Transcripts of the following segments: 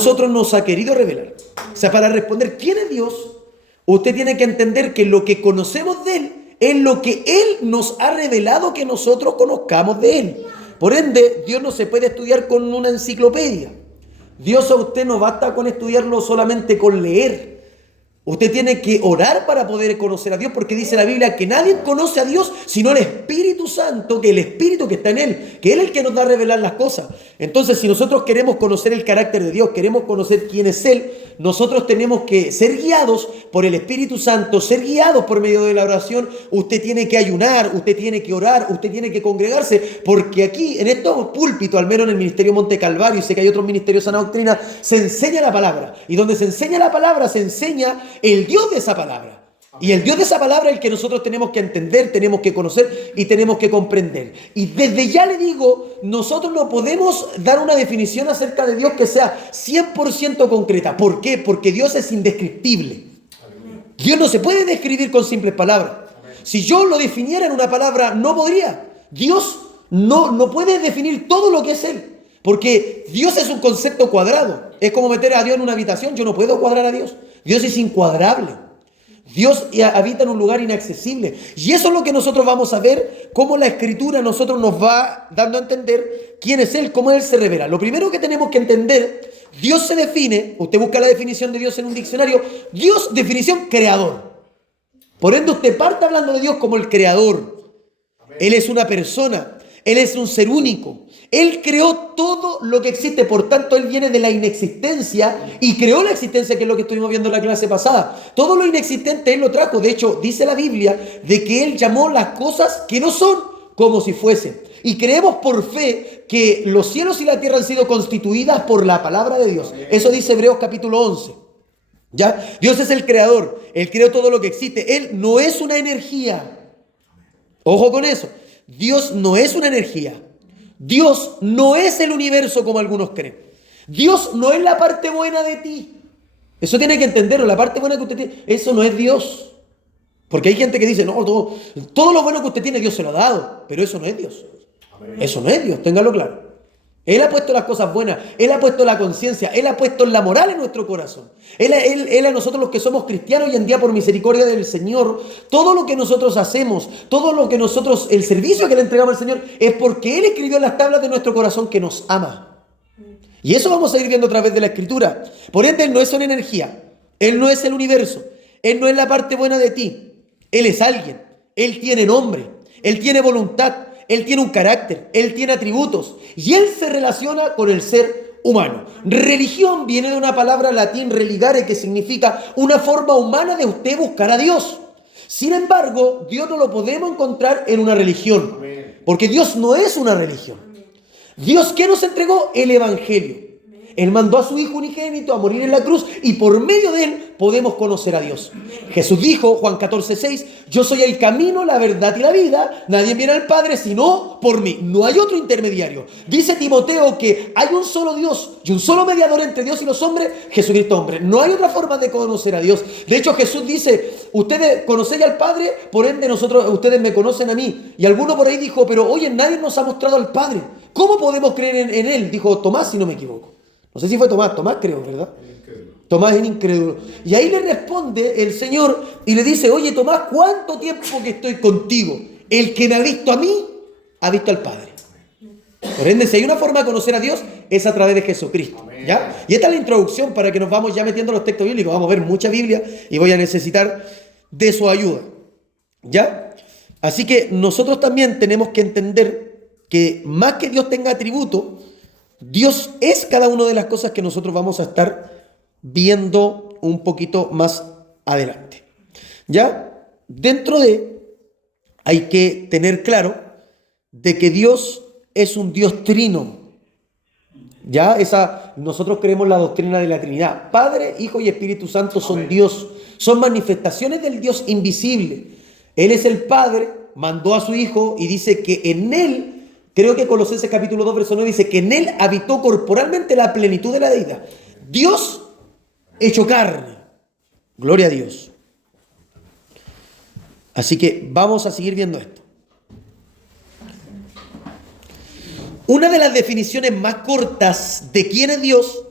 nosotros nos ha querido revelar. O sea, para responder quién es Dios, usted tiene que entender que lo que conocemos de Él es lo que Él nos ha revelado que nosotros conozcamos de Él. Por ende, Dios no se puede estudiar con una enciclopedia. Dios a usted no basta con estudiarlo solamente con leer. Usted tiene que orar para poder conocer a Dios, porque dice la Biblia que nadie conoce a Dios sino el Espíritu Santo, que el Espíritu que está en Él, que Él es el que nos da a revelar las cosas. Entonces, si nosotros queremos conocer el carácter de Dios, queremos conocer quién es Él, nosotros tenemos que ser guiados por el Espíritu Santo, ser guiados por medio de la oración. Usted tiene que ayunar, usted tiene que orar, usted tiene que congregarse, porque aquí, en estos púlpitos, al menos en el Ministerio Monte Calvario, y sé que hay otros ministerios de sana doctrina, se enseña la palabra. Y donde se enseña la palabra, se enseña el Dios de esa palabra. Y el Dios de esa palabra es el que nosotros tenemos que entender, tenemos que conocer y tenemos que comprender. Y desde ya le digo, nosotros no podemos dar una definición acerca de Dios que sea 100% concreta. ¿Por qué? Porque Dios es indescriptible. Dios no se puede describir con simples palabras. Si yo lo definiera en una palabra, no podría. Dios no puede definir todo lo que es Él. Porque Dios es un concepto cuadrado. Es como meter a Dios en una habitación. Yo no puedo cuadrar a Dios. Dios es incuadrable. Dios habita en un lugar inaccesible. Y eso es lo que nosotros vamos a ver, cómo la Escritura a nosotros nos va dando a entender quién es Él, cómo Él se revela. Lo primero que tenemos que entender, Dios se define, usted busca la definición de Dios en un diccionario, Dios, definición, creador. Por ende, usted parte hablando de Dios como el creador. Él es una persona, Él es un ser único. Él creó todo lo que existe, por tanto Él viene de la inexistencia y creó la existencia, que es lo que estuvimos viendo en la clase pasada. Todo lo inexistente Él lo trajo. De hecho, dice la Biblia de que Él llamó las cosas que no son como si fuesen. Y creemos por fe que los cielos y la tierra han sido constituidas por la palabra de Dios. Eso dice Hebreos capítulo 11. ¿Ya? Dios es el creador. Él creó todo lo que existe. Él no es una energía. Ojo con eso. Dios no es una energía. Dios no es el universo como algunos creen. Dios no es la parte buena de ti. Eso tiene que entenderlo. La parte buena que usted tiene, eso no es Dios. Porque hay gente que dice, no, todo lo bueno que usted tiene Dios se lo ha dado. Pero eso no es Dios. Eso no es Dios, téngalo claro. Él ha puesto las cosas buenas, Él ha puesto la conciencia, Él ha puesto la moral en nuestro corazón. Él a nosotros los que somos cristianos hoy en día por misericordia del Señor, todo lo que nosotros hacemos, todo lo que nosotros, el servicio que le entregamos al Señor, es porque Él escribió en las tablas de nuestro corazón que nos ama. Y eso vamos a ir viendo a través de la Escritura. Por ende, Él no es una energía, Él no es el universo, Él no es la parte buena de ti. Él es alguien, Él tiene nombre, Él tiene voluntad, Él tiene un carácter, Él tiene atributos y Él se relaciona con el ser humano. Religión viene de una palabra latín religare, que significa una forma humana de usted buscar a Dios. Sin embargo, Dios no lo podemos encontrar en una religión, porque Dios no es una religión. Dios, ¿qué nos entregó? El Evangelio. Él mandó a su Hijo unigénito a morir en la cruz y por medio de Él podemos conocer a Dios. Jesús dijo, Juan 14:6, yo soy el camino, la verdad y la vida. Nadie viene al Padre sino por mí. No hay otro intermediario. Dice Timoteo que hay un solo Dios y un solo mediador entre Dios y los hombres, Jesucristo hombre. No hay otra forma de conocer a Dios. De hecho, Jesús dice, ustedes conocen al Padre, por ende ustedes me conocen a mí. Y alguno por ahí dijo, pero oye, nadie nos ha mostrado al Padre. ¿Cómo podemos creer en Él? Dijo Tomás, si no me equivoco. No sé si fue Tomás creo, ¿verdad? Tomás es incrédulo. Y ahí le responde el Señor y le dice, oye Tomás, ¿cuánto tiempo que estoy contigo? El que me ha visto a mí, ha visto al Padre. Por ende, si hay una forma de conocer a Dios, es a través de Jesucristo. ¿Ya? Y esta es la introducción para que nos vamos ya metiendo en los textos bíblicos. Vamos a ver mucha Biblia y voy a necesitar de su ayuda. ¿Ya? Así que nosotros también tenemos que entender que más que Dios tenga atributos, Dios es cada una de las cosas que nosotros vamos a estar viendo un poquito más adelante. ¿Ya? Dentro de, hay que tener claro de que Dios es un Dios trino. ¿Ya? Nosotros creemos la doctrina de la Trinidad. Padre, Hijo y Espíritu Santo son Dios. Son manifestaciones del Dios invisible. Él es el Padre, mandó a su Hijo y dice que en Él, creo que Colosenses capítulo 2, verso 9 dice que en Él habitó corporalmente la plenitud de la deidad. Dios hecho carne. Gloria a Dios. Así que vamos a seguir viendo esto. Una de las definiciones más cortas de quién es Dios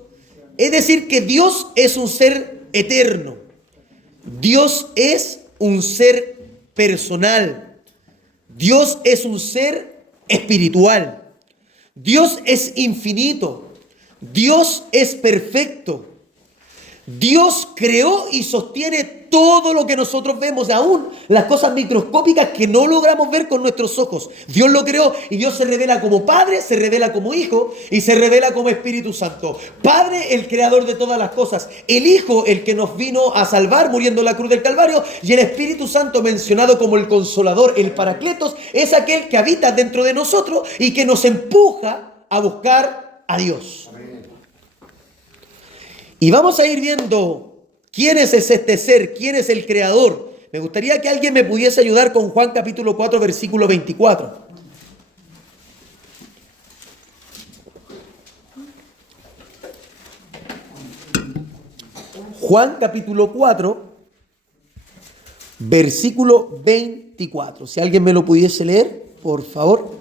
Es decir, que Dios es un ser eterno. Dios es un ser personal. Dios es un ser espiritual. Dios es infinito. Dios es perfecto. Dios creó y sostiene todo lo que nosotros vemos, aún las cosas microscópicas que no logramos ver con nuestros ojos. Dios lo creó y Dios se revela como Padre, se revela como Hijo y se revela como Espíritu Santo. Padre, el creador de todas las cosas. El Hijo, el que nos vino a salvar muriendo en la cruz del Calvario. Y el Espíritu Santo, mencionado como el Consolador, el Paracletos, es aquel que habita dentro de nosotros y que nos empuja a buscar a Dios. Y vamos a ir viendo quién es este ser, quién es el creador. Me gustaría que alguien me pudiese ayudar con Juan capítulo 4, versículo 24. Juan capítulo 4, versículo 24. Si alguien me lo pudiese leer, por favor.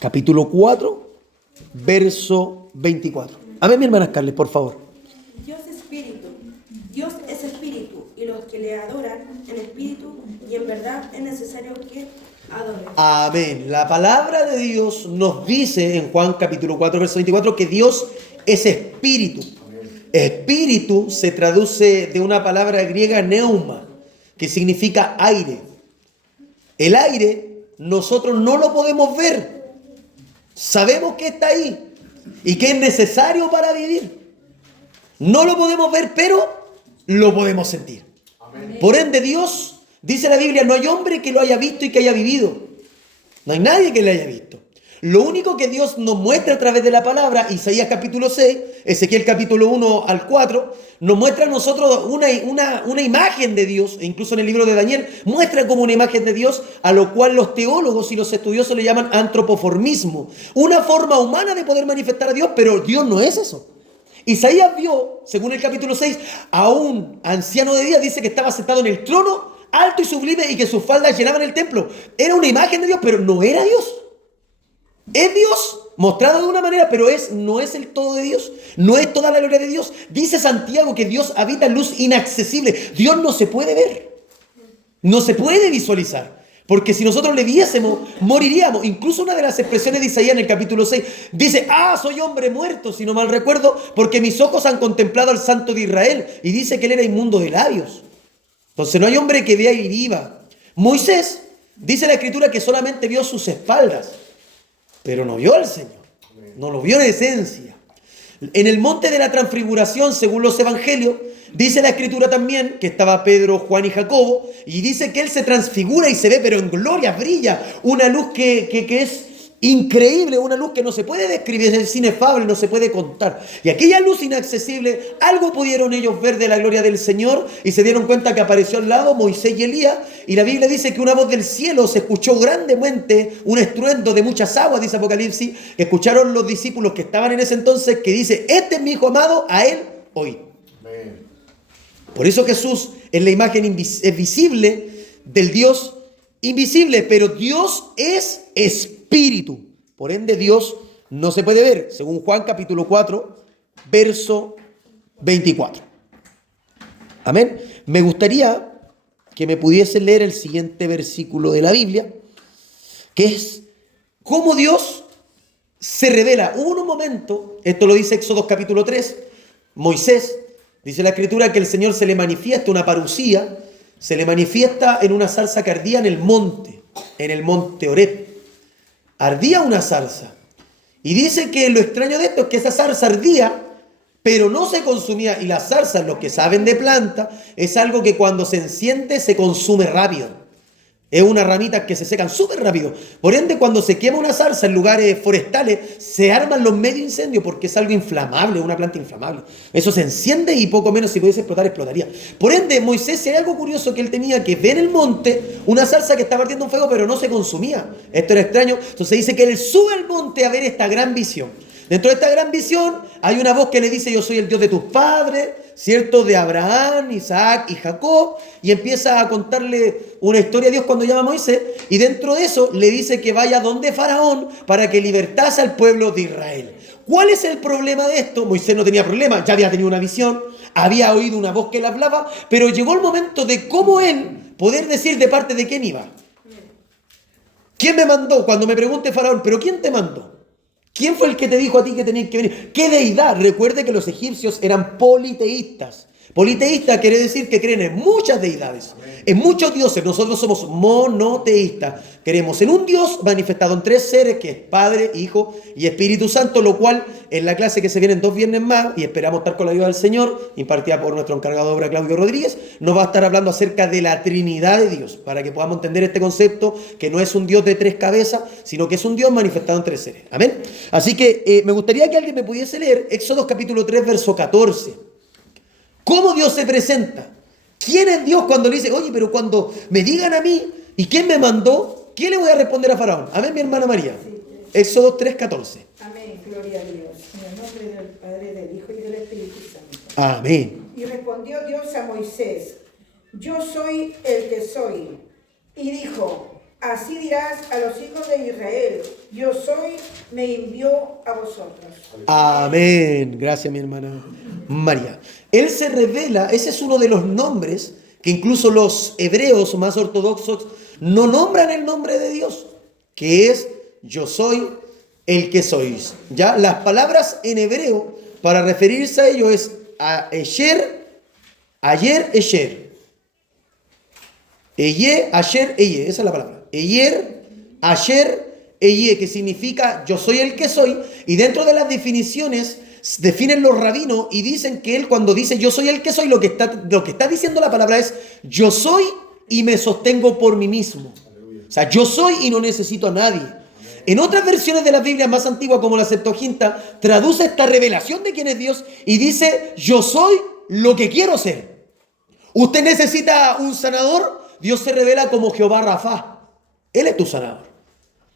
Capítulo 4, verso 24. Amén, mi hermana Scarlett, por favor. Dios es espíritu, y los que le adoran en espíritu y en verdad es necesario que adoren. Amén. La palabra de Dios nos dice en Juan capítulo 4, verso 24 que Dios es espíritu. Espíritu se traduce de una palabra griega neuma, que significa aire. El aire nosotros no lo podemos ver. Sabemos que está ahí y que es necesario para vivir. No lo podemos ver, pero lo podemos sentir. Amén. Por ende, Dios, dice la Biblia, no hay hombre que lo haya visto y que haya vivido. No hay nadie que lo haya visto. Lo único que Dios nos muestra a través de la palabra, Isaías capítulo 6, Ezequiel capítulo 1 al 4, nos muestra a nosotros una imagen de Dios, e incluso en el libro de Daniel, muestra como una imagen de Dios, a lo cual los teólogos y los estudiosos le llaman antropoformismo. Una forma humana de poder manifestar a Dios, pero Dios no es eso. Isaías vio, según el capítulo 6, a un anciano de día, dice que estaba sentado en el trono, alto y sublime, y que sus faldas llenaban el templo. Era una imagen de Dios, pero no era Dios. Es Dios mostrado de una manera, pero no es el todo de Dios. No es toda la gloria de Dios. Dice Santiago que Dios habita en luz inaccesible. Dios no se puede ver. No se puede visualizar. Porque si nosotros le viésemos, moriríamos. Incluso una de las expresiones de Isaías en el capítulo 6 dice: soy hombre muerto, si no mal recuerdo, porque mis ojos han contemplado al Santo de Israel. Y dice que él era inmundo de labios. Entonces no hay hombre que vea y viva. Moisés, dice la Escritura, que solamente vio sus espaldas, pero no vio al Señor. No lo vio en esencia. En el monte de la transfiguración, según los evangelios, dice la Escritura también que estaba Pedro, Juan y Jacobo, y dice que él se transfigura y se ve, pero en gloria, brilla una luz que es increíble, una luz que no se puede describir, es inefable, no se puede contar. Y aquella luz inaccesible, algo pudieron ellos ver de la gloria del Señor y se dieron cuenta que apareció al lado Moisés y Elías, y la Biblia dice que una voz del cielo se escuchó grandemente, un estruendo de muchas aguas, dice Apocalipsis, que escucharon los discípulos que estaban en ese entonces, que dice: este es mi hijo amado, a él oíd. Por eso Jesús es la imagen es visible del Dios invisible, pero Dios es espíritu. Por ende, Dios no se puede ver, según Juan capítulo 4, verso 24. Amén. Me gustaría que me pudiese leer el siguiente versículo de la Biblia, que es cómo Dios se revela. Hubo un momento, esto lo dice Éxodo capítulo 3, Moisés, dice la Escritura que el Señor se le manifiesta una parusía, se le manifiesta en una zarza que ardía en el monte Horeb. Ardía una zarza. Y dice que lo extraño de esto es que esa zarza ardía, pero no se consumía. Y las zarzas, los que saben de planta, es algo que cuando se enciende se consume rápido. Es unas ramitas que se secan súper rápido. Por ende, cuando se quema una zarza en lugares forestales, se arman los medio incendios porque es algo inflamable, una planta inflamable. Eso se enciende y poco menos, si pudiese explotar, explotaría. Por ende, Moisés, si hay algo curioso que él tenía, que ver en el monte una zarza que estaba ardiendo en fuego, pero no se consumía. Esto era extraño. Entonces dice que él sube al monte a ver esta gran visión. Dentro de esta gran visión hay una voz que le dice: yo soy el Dios de tus padres, ¿cierto? De Abraham, Isaac y Jacob. Y empieza a contarle una historia a Dios cuando llama a Moisés. Y dentro de eso le dice que vaya donde Faraón para que libertase al pueblo de Israel. ¿Cuál es el problema de esto? Moisés no tenía problema, ya había tenido una visión, había oído una voz que le hablaba, pero llegó el momento de cómo él poder decir de parte de quién iba. ¿Quién me mandó? Cuando me pregunte Faraón, ¿pero quién te mandó? ¿Quién fue el que te dijo a ti que tenías que venir? ¿Qué deidad? Recuerde que los egipcios eran politeístas. Politeísta quiere decir que creen en muchas deidades, en muchos dioses. Nosotros somos monoteístas. Creemos en un Dios manifestado en tres seres, que es Padre, Hijo y Espíritu Santo, lo cual en la clase que se viene en 2 viernes más, y esperamos estar con la ayuda del Señor, impartida por nuestro encargado de obra Claudio Rodríguez, nos va a estar hablando acerca de la Trinidad de Dios, para que podamos entender este concepto, que no es un Dios de 3 cabezas, sino que es un Dios manifestado en 3 seres. Amén. Así que me gustaría que alguien me pudiese leer Éxodo capítulo 3, verso 14. ¿Cómo Dios se presenta? ¿Quién es Dios cuando le dice: oye, pero cuando me digan a mí, ¿y quién me mandó? ¿Qué le voy a responder a Faraón? Amén, mi hermana María. Éxodo 3:14. Amén, gloria a Dios. En el nombre del Padre, del Hijo y del Espíritu Santo. Amén. Y respondió Dios a Moisés: yo soy el que soy. Y dijo: así dirás a los hijos de Israel: yo soy, me envió a vosotros. Amén. Gracias, mi hermana María. Él se revela, ese es uno de los nombres que incluso los hebreos más ortodoxos no nombran el nombre de Dios, que es: yo soy el que sois. Ya las palabras en hebreo para referirse a ello es Esher, Ayer, Esher. Eye, Asher, Eye. Esa es la palabra. Eyer, Asher, Eye, que significa yo soy el que soy. Y dentro de las definiciones definen los rabinos y dicen que él, cuando dice yo soy el que soy, lo que está diciendo la palabra es: yo soy y me sostengo por mí mismo. O sea, yo soy y no necesito a nadie. En otras versiones de la Biblia más antigua, como la Septuaginta, traduce esta revelación de quién es Dios y dice: yo soy lo que quiero ser. Usted necesita un sanador, Dios se revela como Jehová Rafa. Él es tu sanador.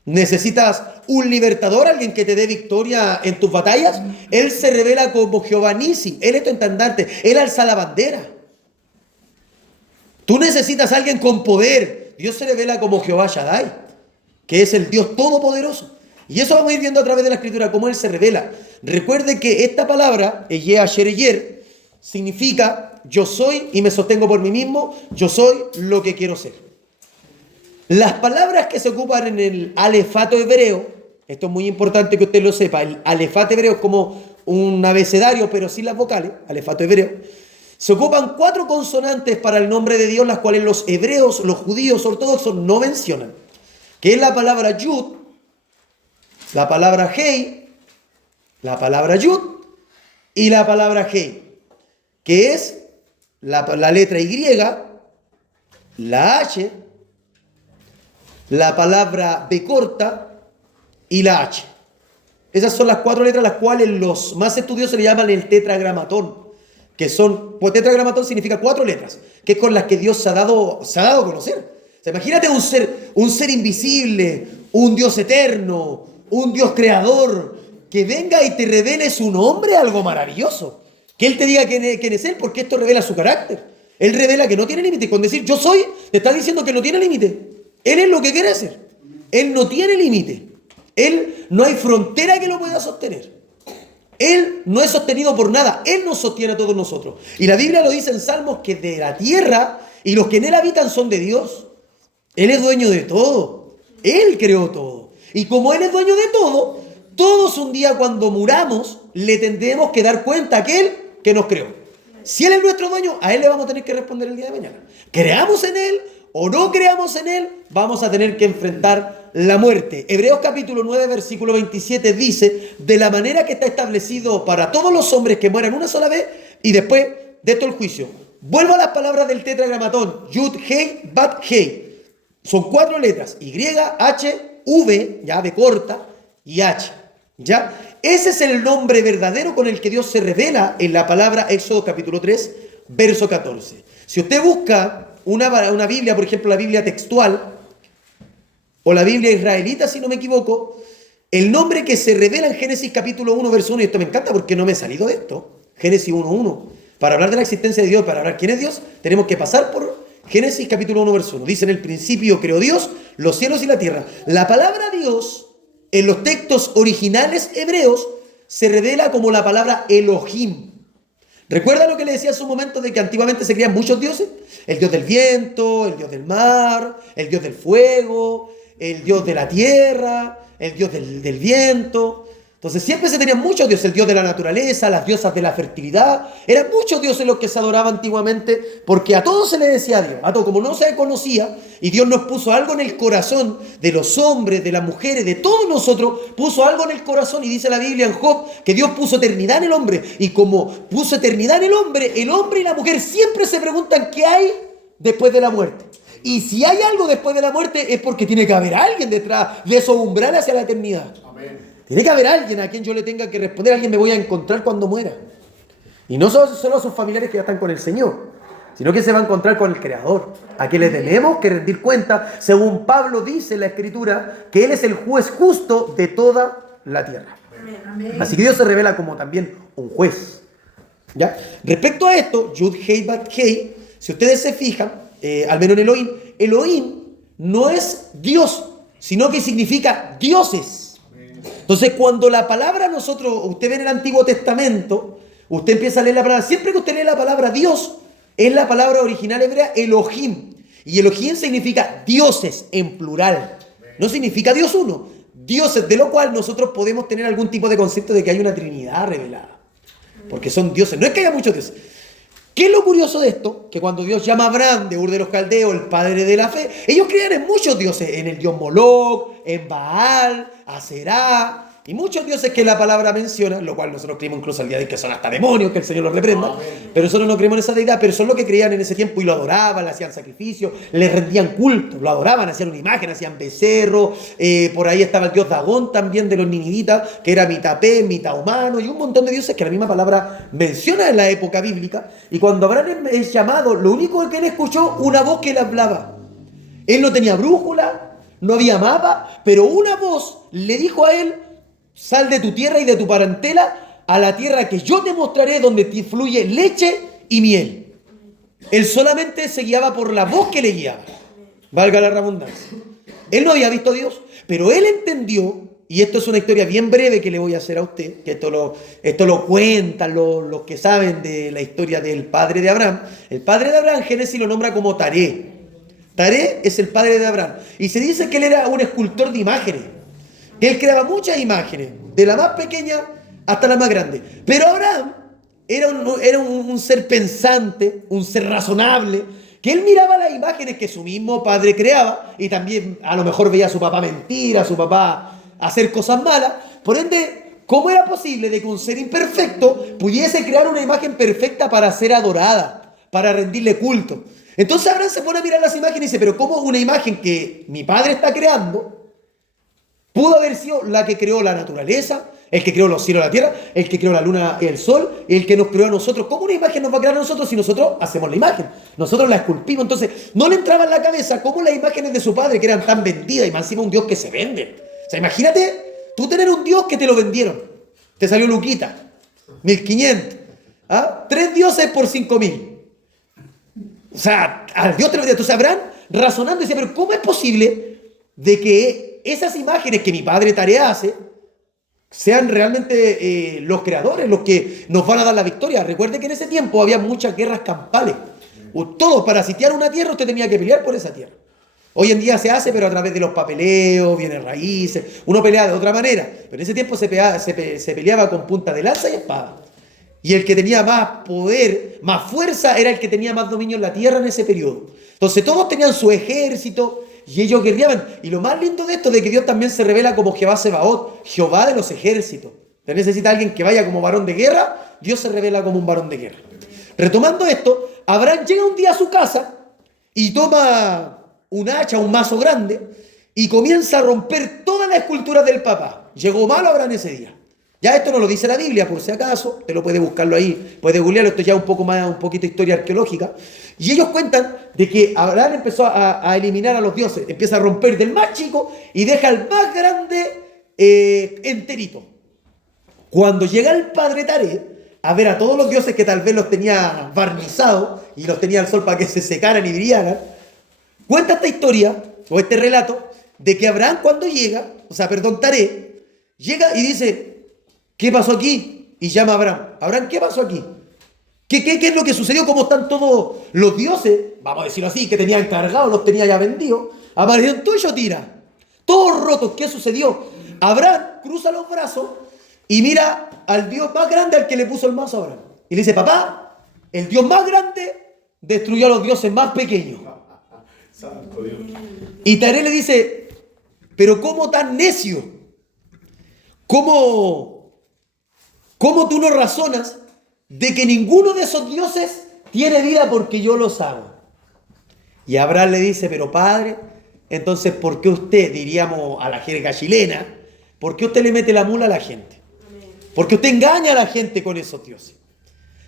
¿Necesitas un libertador, alguien que te dé victoria en tus batallas? Él se revela como Jehová Nisi. Él es tu estandarte. Él alza la bandera. Tú necesitas a alguien con poder. Dios se revela como Jehová Shaddai, que es el Dios todopoderoso. Y eso vamos a ir viendo a través de la Escritura, cómo Él se revela. Recuerde que esta palabra, Eye, Asher, Eyer, significa yo soy y me sostengo por mí mismo. Yo soy lo que quiero ser. Las palabras que se ocupan en el alefato hebreo, esto es muy importante que usted lo sepa, el alefato hebreo es como un abecedario, pero sin las vocales, alefato hebreo. Se ocupan 4 consonantes para el nombre de Dios, las cuales los hebreos, los judíos ortodoxos no mencionan, que es la palabra Yud, la palabra Hei, la palabra Yud y la palabra Hei, que es la letra Y, la H, la palabra B corta y la H. Esas son las 4 letras, las cuales los más estudiosos le llaman el tetragramatón, que son, pues tetragramatón significa 4 letras, que es con las que Dios se ha dado a conocer. O sea, imagínate un ser invisible, un Dios eterno, un Dios creador, que venga y te revele su nombre, algo maravilloso. Que Él te diga quién es Él, porque esto revela su carácter. Él revela que no tiene límite. Con decir yo soy, te está diciendo que no tiene límite. Él es lo que quiere ser. Él no tiene límite. Él no hay frontera que lo pueda sostener. Él no es sostenido por nada. Él nos sostiene a todos nosotros. Y la Biblia lo dice en Salmos que de la tierra y los que en Él habitan son de Dios. Él es dueño de todo. Él creó todo. Y como Él es dueño de todo, todos un día cuando muramos le tendremos que dar cuenta a aquel que nos creó. Si Él es nuestro dueño, a Él le vamos a tener que responder el día de mañana. Creamos en Él o no creamos en Él, vamos a tener que enfrentar la muerte. Hebreos capítulo 9, versículo 27 dice: de la manera que está establecido para todos los hombres que mueran una sola vez y después de esto el juicio. Vuelvo a las palabras del tetragramatón. Yud, Hei, Bat, Hei. Son 4 letras. Y, H, V, ya V corta, y H. ¿Ya? Ese es el nombre verdadero con el que Dios se revela en la palabra Éxodo capítulo 3, verso 14. Si usted busca una Biblia, por ejemplo la Biblia textual, o la Biblia israelita si no me equivoco, el nombre que se revela en Génesis capítulo 1, verso 1, y esto me encanta porque no me he salido de esto, Génesis 1:1. Para hablar de la existencia de Dios, para hablar quién es Dios, tenemos que pasar por Génesis capítulo 1, verso 1. Dice: en el principio creó Dios los cielos y la tierra. La palabra Dios, en los textos originales hebreos, se revela como la palabra Elohim. ¿Recuerda lo que le decía hace un momento de que antiguamente se creían muchos dioses? El dios del viento, el dios del mar, el dios del fuego, el dios de la tierra, el dios del viento. Entonces siempre se tenían muchos dioses, el dios de la naturaleza, las diosas de la fertilidad. Eran muchos dioses los que se adoraban antiguamente, porque a todos se le decía Dios. A todos, como no se conocía, y Dios nos puso algo en el corazón de los hombres, de las mujeres, de todos nosotros, puso algo en el corazón, y dice la Biblia en Job que Dios puso eternidad en el hombre. Y como puso eternidad en el hombre y la mujer siempre se preguntan qué hay después de la muerte. Y si hay algo después de la muerte es porque tiene que haber alguien detrás de esos umbrales hacia la eternidad. Amén. Tiene que haber alguien a quien yo le tenga que responder, alguien me voy a encontrar cuando muera. Y no solo a sus familiares que ya están con el Señor, sino que se va a encontrar con el Creador, a quien le tenemos que rendir cuenta, según Pablo dice en la Escritura, que Él es el juez justo de toda la tierra. Amén. Así que Dios se revela como también un juez. ¿Ya? Respecto a esto, Yud Hei Bat Hei, si ustedes se fijan, al menos en Elohim no es Dios, sino que significa dioses. Entonces, cuando la palabra usted ve en el Antiguo Testamento, usted empieza a leer la palabra, siempre que usted lee la palabra Dios, es la palabra original hebrea Elohim. Y Elohim significa dioses en plural. No significa Dios uno. Dioses, de lo cual nosotros podemos tener algún tipo de concepto de que hay una Trinidad revelada. Porque son dioses. No es que haya muchos dioses. ¿Qué es lo curioso de esto? Que cuando Dios llama a Abraham de Ur de los Caldeos, el padre de la fe, ellos creían en muchos dioses, en el dios Moloc, en Baal, Aserá, y muchos dioses que la palabra menciona, lo cual nosotros creemos incluso al día de hoy que son hasta demonios, que el Señor los reprenda. Amén. Pero nosotros no creemos en esa deidad, pero son los que creían en ese tiempo y lo adoraban, le hacían sacrificios, le rendían culto, lo adoraban, hacían una imagen, hacían becerro, por ahí estaba el dios Dagón también de los ninivitas, que era mitad pez, mitad humano, y un montón de dioses que la misma palabra menciona en la época bíblica. Y cuando Abraham es llamado, lo único que él escuchó, una voz que le hablaba. Él no tenía brújula, no había mapa, pero una voz le dijo a él: sal de tu tierra y de tu parentela a la tierra que yo te mostraré, donde te fluye leche y miel. Él solamente se guiaba por la voz que le guiaba. Valga la redundancia. Él no había visto a Dios, pero él entendió, y esto es una historia bien breve que le voy a hacer a usted, que esto lo cuentan los que saben de la historia del padre de Abraham. El padre de Abraham, Génesis lo nombra como Taré. Taré es el padre de Abraham. Y se dice que él era un escultor de imágenes. Que él creaba muchas imágenes, de la más pequeña hasta la más grande. Pero Abraham era un ser pensante, un ser razonable, que él miraba las imágenes que su mismo padre creaba, y también a lo mejor veía a su papá mentir, a su papá hacer cosas malas. Por ende, ¿cómo era posible de que un ser imperfecto pudiese crear una imagen perfecta para ser adorada, para rendirle culto? Entonces Abraham se pone a mirar las imágenes y dice: pero ¿cómo una imagen que mi padre está creando pudo haber sido la que creó la naturaleza, el que creó los cielos y la tierra, el que creó la luna y el sol, el que nos creó a nosotros? ¿Cómo una imagen nos va a crear a nosotros si nosotros hacemos la imagen? Nosotros la esculpimos. Entonces, no le entraba en la cabeza cómo las imágenes de su padre, que eran tan vendidas, y más encima un Dios que se vende. O sea, imagínate tú tener un Dios que te lo vendieron. Te salió Luquita, 1500. ¿Ah? 3 dioses por 5000. O sea, al Dios te lo vendieron. Entonces Abraham, razonando, dice: pero ¿cómo es posible de que esas imágenes que mi padre Taré hace sean realmente los creadores, los que nos van a dar la victoria? Recuerde que en ese tiempo había muchas guerras campales. Todos, para sitiar una tierra, usted tenía que pelear por esa tierra. Hoy en día se hace, pero a través de los papeleos, bienes raíces, uno pelea de otra manera. Pero en ese tiempo se peleaba con punta de lanza y espada. Y el que tenía más poder, más fuerza, era el que tenía más dominio en la tierra en ese periodo. Entonces todos tenían su ejército y ellos guerreaban. Y lo más lindo de esto es de que Dios también se revela como Jehová Sebaot, Jehová de los ejércitos. Usted necesita alguien que vaya como varón de guerra, Dios se revela como un varón de guerra. Retomando esto, Abraham llega un día a su casa y toma un hacha, un mazo grande, y comienza a romper todas las esculturas del papá. Llegó malo Abraham ese día. Ya esto no lo dice la Biblia, por si acaso, te lo puede buscarlo ahí, puede googlearlo, esto ya un poquito de historia arqueológica. Y ellos cuentan de que Abraham empezó a eliminar a los dioses, empieza a romper del más chico y deja al más grande enterito. Cuando llega el padre Taré a ver a todos los dioses que tal vez los tenía barnizados y los tenía al sol para que se secaran y brillaran, cuenta esta historia, o este relato, de que Abraham cuando llega, Taré, llega y dice, ¿qué pasó aquí? Y llama a Abraham. Abraham, ¿qué pasó aquí? ¿Qué es lo que sucedió? ¿Cómo están todos los dioses? Vamos a decirlo así, que tenían cargados, los tenía ya vendidos. Aparecieron todos ellos tiras, todos rotos. ¿Qué sucedió? Abraham cruza los brazos y mira al Dios más grande al que le puso el mazo a Abraham. Y le dice, papá, el Dios más grande destruyó a los dioses más pequeños. Santo Dios. Y Taré le dice, pero ¿cómo tan necio? ¿Cómo tú no razonas de que ninguno de esos dioses tiene vida porque yo los hago? Y Abraham le dice, pero padre, entonces ¿por qué usted, diríamos a la jerga chilena, por qué usted le mete la mula a la gente? ¿Por qué usted engaña a la gente con esos dioses?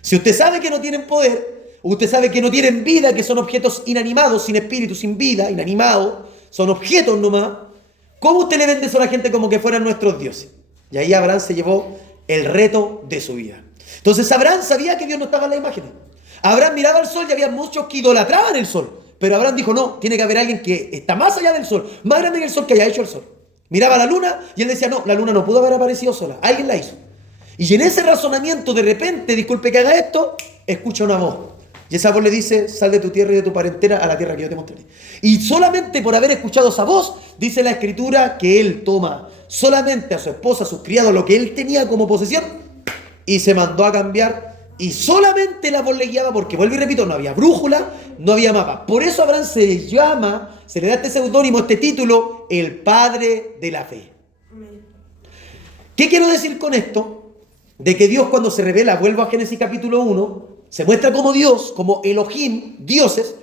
Si usted sabe que no tienen poder, usted sabe que no tienen vida, que son objetos inanimados, sin espíritu, sin vida, inanimados, son objetos nomás, ¿cómo usted le vende eso a la gente como que fueran nuestros dioses? Y ahí Abraham se llevó el reto de su vida. Entonces Abraham sabía que Dios no estaba en la imagen. Abraham miraba al sol y había muchos que idolatraban el sol. Pero Abraham dijo, no, tiene que haber alguien que está más allá del sol, más grande que el sol, que haya hecho el sol. Miraba la luna y él decía, no, la luna no pudo haber aparecido sola, alguien la hizo. Y en ese razonamiento, de repente, disculpe que haga esto, escucha una voz. Y esa voz le dice, sal de tu tierra y de tu parentela a la tierra que yo te mostraré. Y solamente por haber escuchado esa voz, dice la Escritura que él toma solamente a su esposa, a sus criados, lo que él tenía como posesión, y se mandó a cambiar. Y solamente la voz le guiaba porque, vuelvo y repito, no había brújula, no había mapa. Por eso Abraham se le da este seudónimo, este título, el padre de la fe. ¿Qué quiero decir con esto? De que Dios cuando se revela, vuelvo a Génesis capítulo 1, se muestra como Dios, como Elohim, dioses,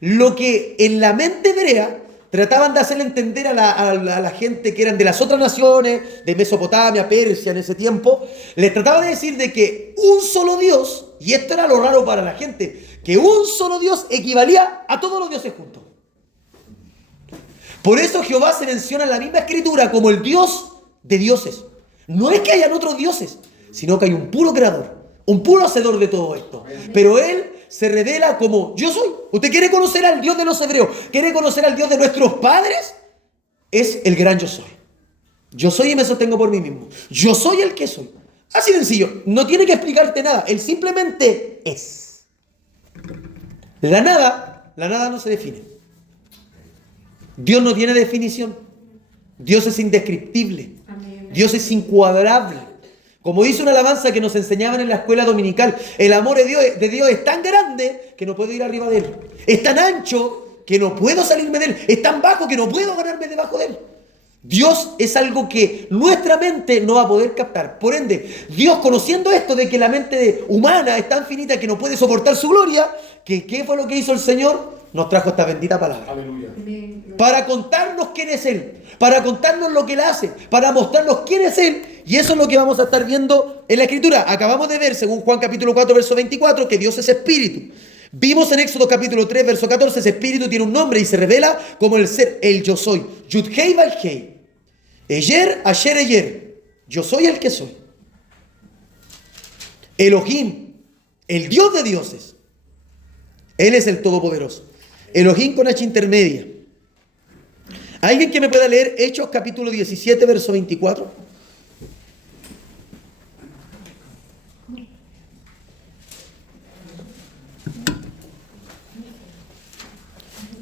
lo que en la mente hebrea trataban de hacerle entender a la gente que eran de las otras naciones, de Mesopotamia, Persia en ese tiempo, les trataba de decir de que un solo Dios, y esto era lo raro para la gente, que un solo Dios equivalía a todos los dioses juntos. Por eso Jehová se menciona en la misma Escritura como el Dios de dioses. No es que hayan otros dioses, sino que hay un puro creador, un puro hacedor de todo esto. Pero Él se revela como yo soy. ¿Usted quiere conocer al Dios de los hebreos? ¿Quiere conocer al Dios de nuestros padres? Es el gran yo soy. Yo soy y me sostengo por mí mismo. Yo soy el que soy. Así de sencillo. No tiene que explicarte nada. Él simplemente es. La nada no se define. Dios no tiene definición. Dios es indescriptible. Dios es incuadrable. Como dice una alabanza que nos enseñaban en la escuela dominical, el amor de Dios es tan grande que no puedo ir arriba de Él. Es tan ancho que no puedo salirme de Él. Es tan bajo que no puedo ganarme debajo de Él. Dios es algo que nuestra mente no va a poder captar. Por ende, Dios, conociendo esto de que la mente humana es tan finita que no puede soportar su gloria, ¿qué fue lo que hizo el Señor? Nos trajo esta bendita palabra. Aleluya. Para contarnos quién es Él, para contarnos lo que Él hace, para mostrarnos quién es Él. Y eso es lo que vamos a estar viendo en la Escritura. Acabamos de ver, según Juan capítulo 4, verso 24, que Dios es espíritu. Vimos en Éxodo capítulo 3, verso 14, ese espíritu tiene un nombre y se revela como el ser, el yo soy. Yud Hei Val Hei. Eyer, Asher, Eyer. Yo soy el que soy. Elohim, el Dios de dioses. Él es el Todopoderoso. Elohim con H intermedia. ¿Alguien que me pueda leer Hechos capítulo 17, verso 24?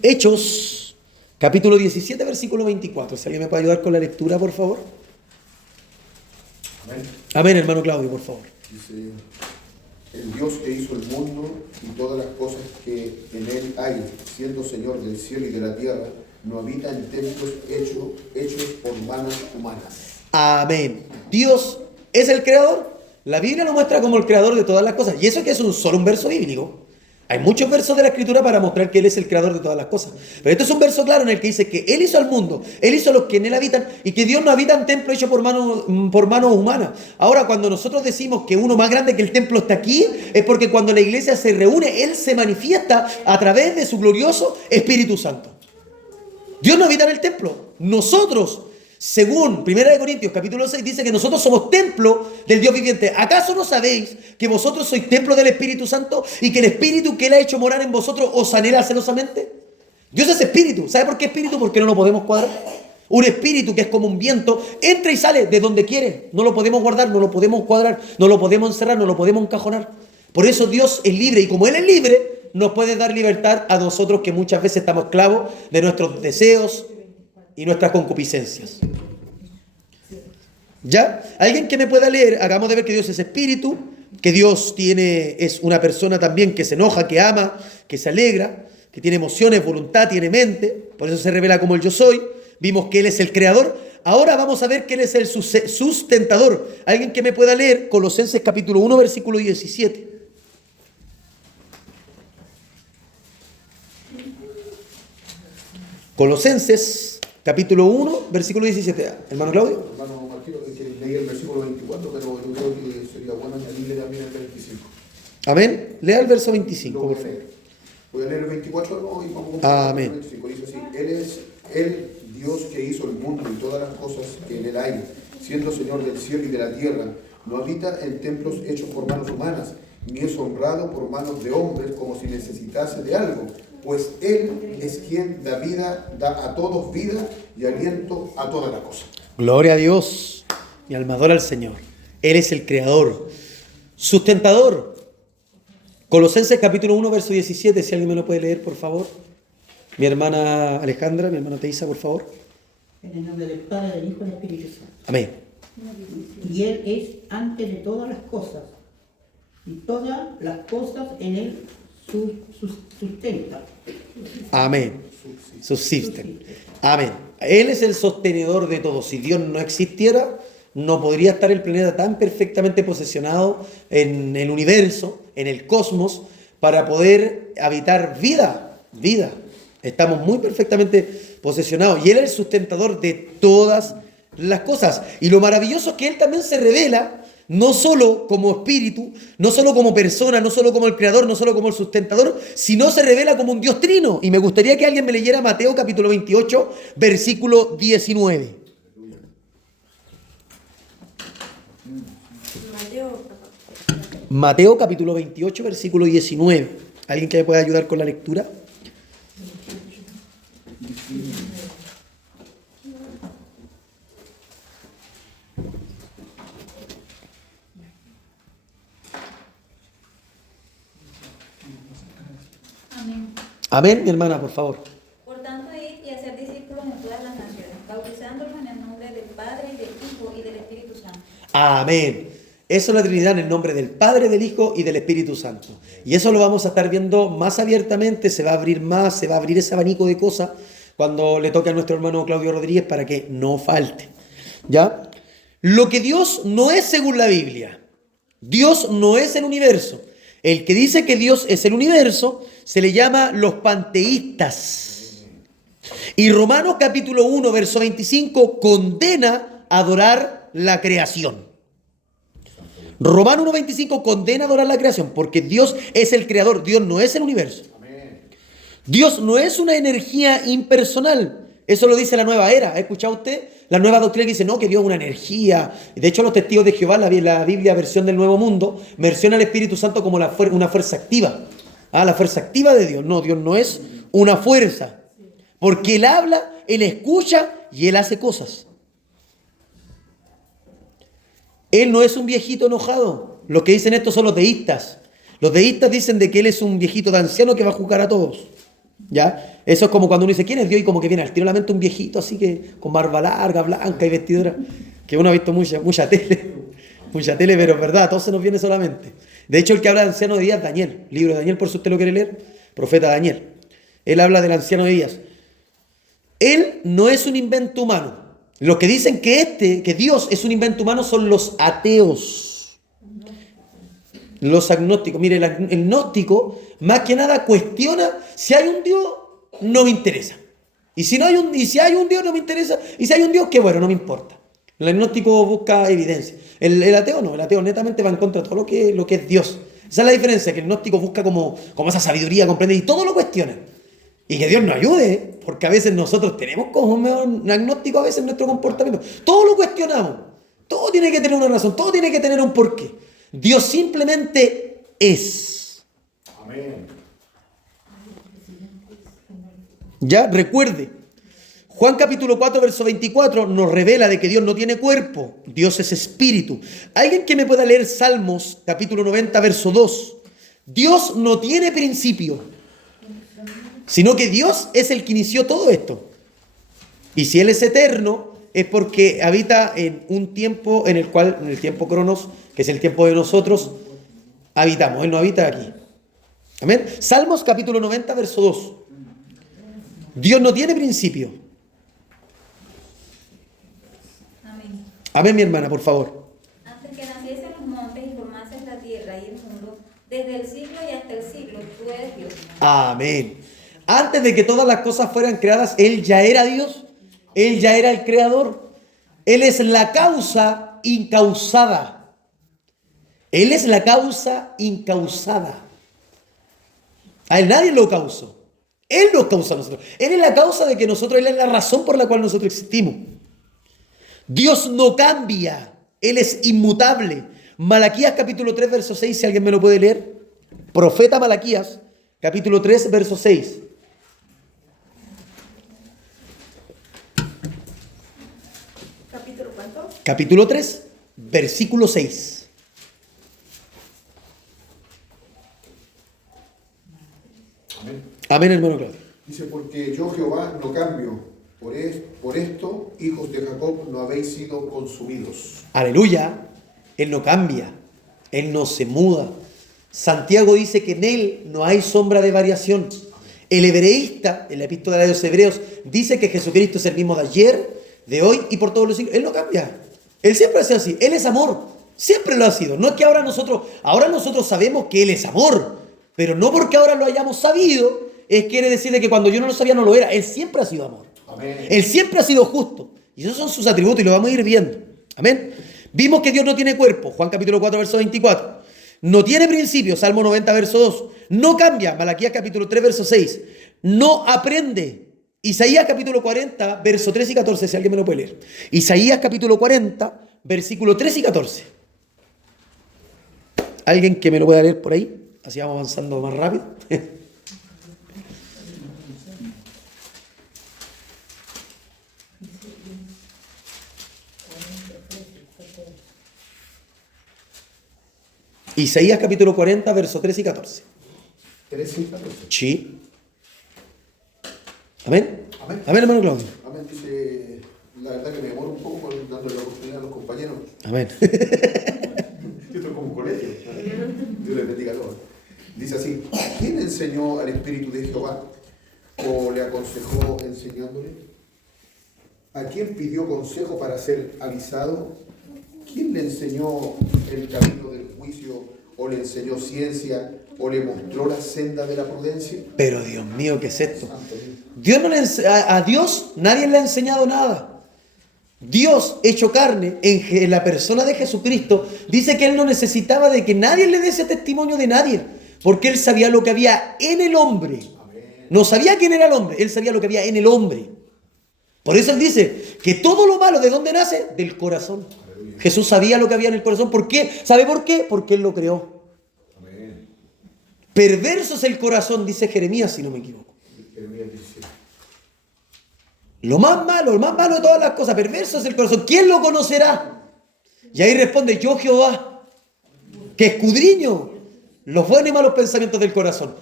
Hechos capítulo 17, versículo 24. Si alguien me puede ayudar con la lectura, por favor. Amén. Amén, hermano Claudio, por favor. Dice, el Dios que hizo el mundo y todas las cosas que en él hay, siendo Señor del cielo y de la tierra, no habita en templos hechos por manos humanas. Amén. Dios es el creador. La Biblia lo muestra como el creador de todas las cosas. Y eso que es solo un verso bíblico. Hay muchos versos de la Escritura para mostrar que Él es el creador de todas las cosas. Pero este es un verso claro en el que dice que Él hizo al mundo, Él hizo a los que en Él habitan, y que Dios no habita en templo hecho por manos humanas. Ahora, cuando nosotros decimos que uno más grande que el templo está aquí, es porque cuando la iglesia se reúne, Él se manifiesta a través de su glorioso Espíritu Santo. Dios no habita en el templo. Nosotros Según 1 Corintios capítulo 6 dice que nosotros somos templo del Dios viviente. ¿Acaso no sabéis que vosotros sois templo del Espíritu Santo y que el Espíritu que Él ha hecho morar en vosotros os anhela celosamente? Dios es espíritu. ¿Sabe por qué espíritu? Porque no lo podemos cuadrar. Un espíritu que es como un viento, entra y sale de donde quiere. No lo podemos guardar, no lo podemos cuadrar, no lo podemos encerrar, no lo podemos encajonar. Por eso Dios es libre y como Él es libre, nos puede dar libertad a nosotros que muchas veces estamos esclavos de nuestros deseos y nuestras concupiscencias. ¿Ya? ¿Alguien que me pueda leer? Acabamos de ver que Dios es espíritu, que Dios es una persona también que se enoja, que ama, que se alegra, que tiene emociones, voluntad, tiene mente, por eso se revela como el yo soy. Vimos que Él es el creador. Ahora vamos a ver que Él es el sustentador. ¿Alguien que me pueda leer? Colosenses capítulo 1, versículo 17. Colosenses capítulo 1, versículo 17. Hermano Claudio. Hermano Martino, es que leí el versículo 24, pero yo creo que sería bueno añadirle también el 25. Amén. Lea el verso 25, Lo por voy a favor. leer. Voy a leer el 24 ¿no? Y vamos a Amén. el 25. Dice así: Él es el Dios que hizo el mundo y todas las cosas que en él hay, siendo Señor del cielo y de la tierra. No habita en templos hechos por manos humanas, ni es honrado por manos de hombres como si necesitase de algo, pues Él es quien da vida, da a todos vida y aliento a todas las cosas. Gloria a Dios. Mi alma adora al Señor. Él es el creador, sustentador. Colosenses capítulo 1, verso 17. Si alguien me lo puede leer, por favor. Mi hermana Alejandra, mi hermana Teisa, por favor. En el nombre del Padre, del Hijo y del Espíritu Santo. Amén. Y Él es antes de todas las cosas, y todas las cosas en Él sustentan. Amén. Subsisten. Amén. Él es el sostenedor de todo. Si Dios no existiera, no podría estar el planeta tan perfectamente posesionado en el universo, en el cosmos, para poder habitar vida. Estamos muy perfectamente posesionados. Y Él es el sustentador de todas las cosas. Y lo maravilloso es que Él también se revela no solo como espíritu, no solo como persona, no solo como el creador, no solo como el sustentador, sino se revela como un Dios trino. Y me gustaría que alguien me leyera Mateo capítulo 28, versículo 19. Mateo capítulo 28, versículo 19. ¿Alguien que me pueda ayudar con la lectura? Amén. Amén, mi hermana, por favor. Por tanto, id y hacer discípulos en todas las naciones, bautizándolos en el nombre del Padre, y del Hijo, y del Espíritu Santo. Amén. Eso es la Trinidad en el nombre del Padre, del Hijo y del Espíritu Santo. Y eso lo vamos a estar viendo más abiertamente, se va a abrir más, se va a abrir ese abanico de cosas cuando le toque a nuestro hermano Claudio Rodríguez para que no falte. ¿Ya? Lo que Dios no es según la Biblia. Dios no es el universo. El que dice que Dios es el universo se le llama los panteístas. Y Romanos capítulo 1, verso 25 condena a adorar la creación. Romanos 1.25 condena a adorar la creación porque Dios es el creador, Dios no es el universo. Dios no es una energía impersonal. Eso lo dice la nueva era. ¿Ha escuchado usted? La nueva doctrina que dice, no, que Dios es una energía. De hecho, los testigos de Jehová, la Biblia versión del Nuevo Mundo, menciona al Espíritu Santo como una fuerza activa. La fuerza activa de Dios. No, Dios no es una fuerza. Porque Él habla, Él escucha y Él hace cosas. Él no es un viejito enojado. Los que dicen esto son los deístas. Los deístas dicen de que Él es un viejito de anciano que va a juzgar a todos. ¿Ya? Eso es como cuando uno dice, ¿quién es Dios? Y como que viene al tiro la mente un viejito así que con barba larga, blanca y vestidura. Que uno ha visto mucha tele. Mucha tele, pero es verdad, todo se nos viene solamente. De hecho, el que habla de anciano de días es Daniel. Libro de Daniel, por si usted lo quiere leer. Profeta Daniel. Él habla del anciano de días. Él no es un invento humano. Los que dicen que Dios es un invento humano son los ateos. Los agnósticos. Mire, el gnóstico más que nada cuestiona si hay un Dios, no me interesa. Y si hay un Dios, no me interesa. Y si hay un Dios, qué bueno, no me importa. El agnóstico busca evidencia. El ateo no, el ateo netamente va en contra de todo lo que es Dios. Esa es la diferencia, que el gnóstico busca como esa sabiduría, comprende, y todo lo cuestiona. Y que Dios nos ayude, porque a veces nosotros tenemos como un agnóstico a veces en nuestro comportamiento. Todo lo cuestionamos. Todo tiene que tener una razón, todo tiene que tener un porqué. Dios simplemente es. Amén. Ya, recuerde. Juan capítulo 4, verso 24 nos revela de que Dios no tiene cuerpo, Dios es espíritu. ¿Alguien que me pueda leer Salmos capítulo 90, verso 2? Dios no tiene principio, sino que Dios es el que inició todo esto. Y si Él es eterno, es porque habita en un tiempo en el cual, en el tiempo Cronos, que es el tiempo de nosotros, habitamos. Él no habita aquí. Amén. Salmos capítulo 90, verso 2. Dios no tiene principio. Amén. Amén, mi hermana, por favor. Antes que naciesen los montes y formases la tierra y el mundo, desde el siglo y hasta el siglo, tú eres Dios. Amén. Antes de que todas las cosas fueran creadas, Él ya era Dios. Él ya era el creador. Él es la causa incausada. Él es la causa incausada. A Él nadie lo causó. Él nos causa a nosotros. Él es la causa de que nosotros, Él es la razón por la cual nosotros existimos. Dios no cambia. Él es inmutable. Malaquías capítulo 3, verso 6, si alguien me lo puede leer. Profeta Malaquías, capítulo 3, verso 6. ¿Capítulo cuánto? Capítulo 3, versículo 6. Amén. Amén, hermano Claudio. Dice, porque yo Jehová no cambio. Por esto, hijos de Jacob, no habéis sido consumidos. Aleluya. Él no cambia. Él no se muda. Santiago dice que en Él no hay sombra de variación. El hebreísta, en la epístola de los Hebreos, dice que Jesucristo es el mismo de ayer, de hoy y por todos los siglos. Él no cambia. Él siempre ha sido así. Él es amor. Siempre lo ha sido. No es que ahora nosotros sabemos que Él es amor. Pero no porque ahora lo hayamos sabido, quiere decir de que cuando yo no lo sabía no lo era. Él siempre ha sido amor. Amén. Él siempre ha sido justo. Y esos son sus atributos y lo vamos a ir viendo. Amén. Vimos que Dios no tiene cuerpo. Juan capítulo 4, verso 24. No tiene principio. Salmo 90, verso 2. No cambia. Malaquías capítulo 3, verso 6. No aprende. Isaías capítulo 40, verso 3 y 14. Si alguien me lo puede leer. Isaías capítulo 40, versículo 3 y 14. ¿Alguien que me lo pueda leer por ahí? Así vamos avanzando más rápido. Isaías capítulo 40, versos 13 y 14. 13 y 14. Sí. Amén. Amén. Amén, hermano Claudio. Amén. Dice, la verdad que me demoro un poco dándole la oportunidad a los compañeros. Amén. Yo estoy como un colegio. Dios les bendiga a todos. Dice así, ¿quién enseñó al Espíritu de Jehová o le aconsejó enseñándole? ¿A quién pidió consejo para ser avisado? ¿Quién le enseñó el camino del juicio o le enseñó ciencia o le mostró la senda de la prudencia? Pero Dios mío, ¿qué es esto? Santo Dios. Dios no le a Dios nadie le ha enseñado nada. Dios hecho carne en la persona de Jesucristo dice que Él no necesitaba de que nadie le diese testimonio de nadie, porque Él sabía lo que había en el hombre. No sabía quién era el hombre, Él sabía lo que había en el hombre. Por eso Él dice que todo lo malo, ¿de dónde nace? Del corazón. Jesús sabía lo que había en el corazón. ¿Por qué? ¿Sabe por qué? Porque Él lo creó. Amén. Perverso es el corazón, dice Jeremías, si no me equivoco. Jeremías 17. Lo más malo de todas las cosas, perverso es el corazón. ¿Quién lo conocerá? Y ahí responde, yo Jehová, que escudriño los buenos y malos pensamientos del corazón.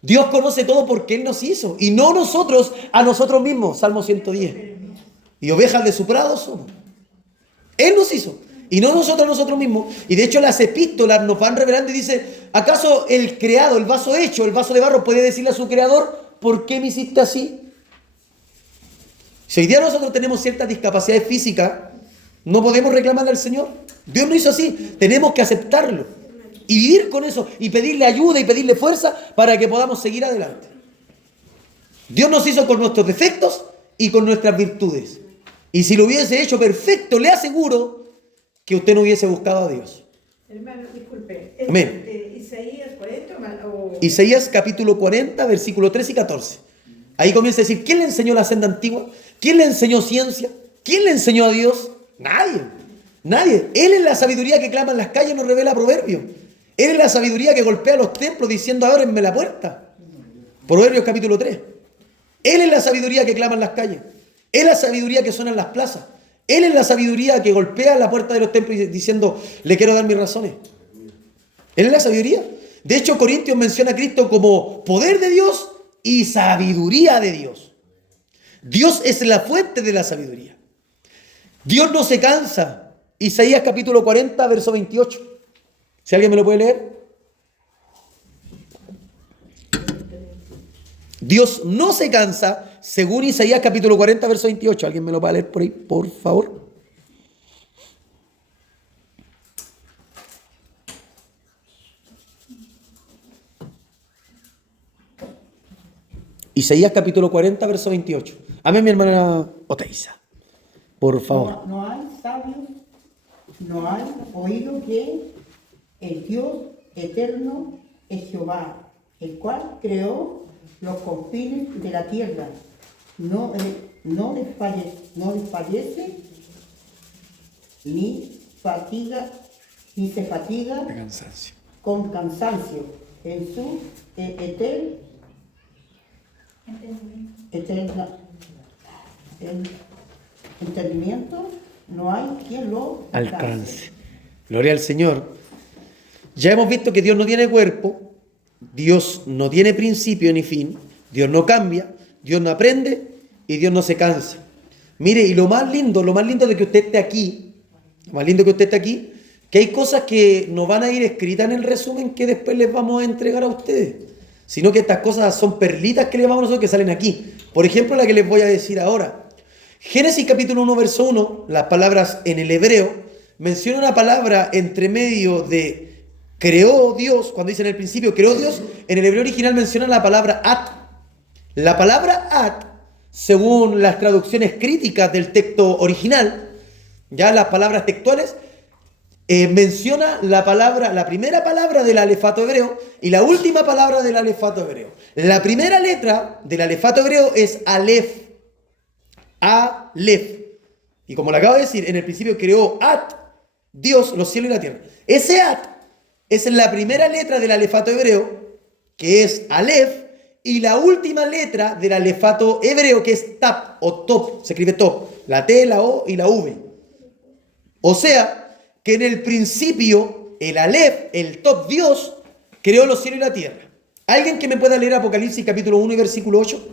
Dios conoce todo porque Él nos hizo, y no nosotros a nosotros mismos. Salmo 110. Y ovejas de su prado somos. Él nos hizo, y no nosotros a nosotros mismos. Y de hecho las epístolas nos van revelando y dice, ¿acaso el creado, el vaso hecho, el vaso de barro puede decirle a su creador, ¿por qué me hiciste así? Si hoy día nosotros tenemos ciertas discapacidades físicas, no podemos reclamarle al Señor. Dios nos hizo así, tenemos que aceptarlo y vivir con eso y pedirle ayuda y pedirle fuerza para que podamos seguir adelante. Dios nos hizo con nuestros defectos y con nuestras virtudes. Y si lo hubiese hecho perfecto, le aseguro que usted no hubiese buscado a Dios. Hermano, disculpe. Amén. ¿Isaías 40 o...? Isaías capítulo 40, versículo 3 y 14. Ahí comienza a decir, ¿quién le enseñó la senda antigua? ¿Quién le enseñó ciencia? ¿Quién le enseñó a Dios? Nadie. Nadie. Él es la sabiduría que clama en las calles, nos revela Proverbios. Él es la sabiduría que golpea los templos diciendo, ábrenme la puerta. Proverbios capítulo 3. Él es la sabiduría que clama en las calles. Él es la sabiduría que suena en las plazas. Él es la sabiduría que golpea la puerta de los templos diciendo, le quiero dar mis razones. Él es la sabiduría. De hecho, Corintios menciona a Cristo como poder de Dios y sabiduría de Dios. Dios es la fuente de la sabiduría. Dios no se cansa. Isaías capítulo 40, verso 28. Si alguien me lo puede leer. Dios no se cansa, según Isaías capítulo 40, verso 28. ¿Alguien me lo va a leer por ahí, por favor? Isaías capítulo 40, verso 28. Amén, mi hermana Oteiza. Por favor. No hay sabios, no hay oído que el Dios eterno es Jehová, el cual creó los confines de la tierra. No desfallece ni se fatiga De cansancio. con cansancio en su entendimiento, no hay quien lo Alcance. Gloria al Señor. Ya hemos visto que Dios no tiene cuerpo, Dios no tiene principio ni fin, Dios no cambia, Dios no aprende y Dios no se cansa. Mire, y lo más lindo de que usted esté aquí, que hay cosas que no van a ir escritas en el resumen que después les vamos a entregar a ustedes, sino que estas cosas son perlitas que les vamos a nosotros que salen aquí. Por ejemplo, la que les voy a decir ahora. Génesis capítulo 1, verso 1, las palabras en el hebreo, menciona una palabra entre medio de creó Dios, cuando dice en el principio creó Dios, en el hebreo original menciona la palabra at. La palabra at, según las traducciones críticas del texto original, ya las palabras textuales, menciona la primera palabra del alefato hebreo y la última palabra del alefato hebreo. La primera letra del alefato hebreo es Aleph. Aleph. Y como le acabo de decir, en el principio creó at, Dios, los cielos y la tierra. Ese at es la primera letra del alefato hebreo, que es Aleph, y la última letra del alefato hebreo, que es tap o top. Se escribe top. La T, la O y la V. O sea, que en el principio, el Aleph, el top, Dios, creó los cielos y la tierra. ¿Alguien que me pueda leer Apocalipsis capítulo 1 y versículo 8?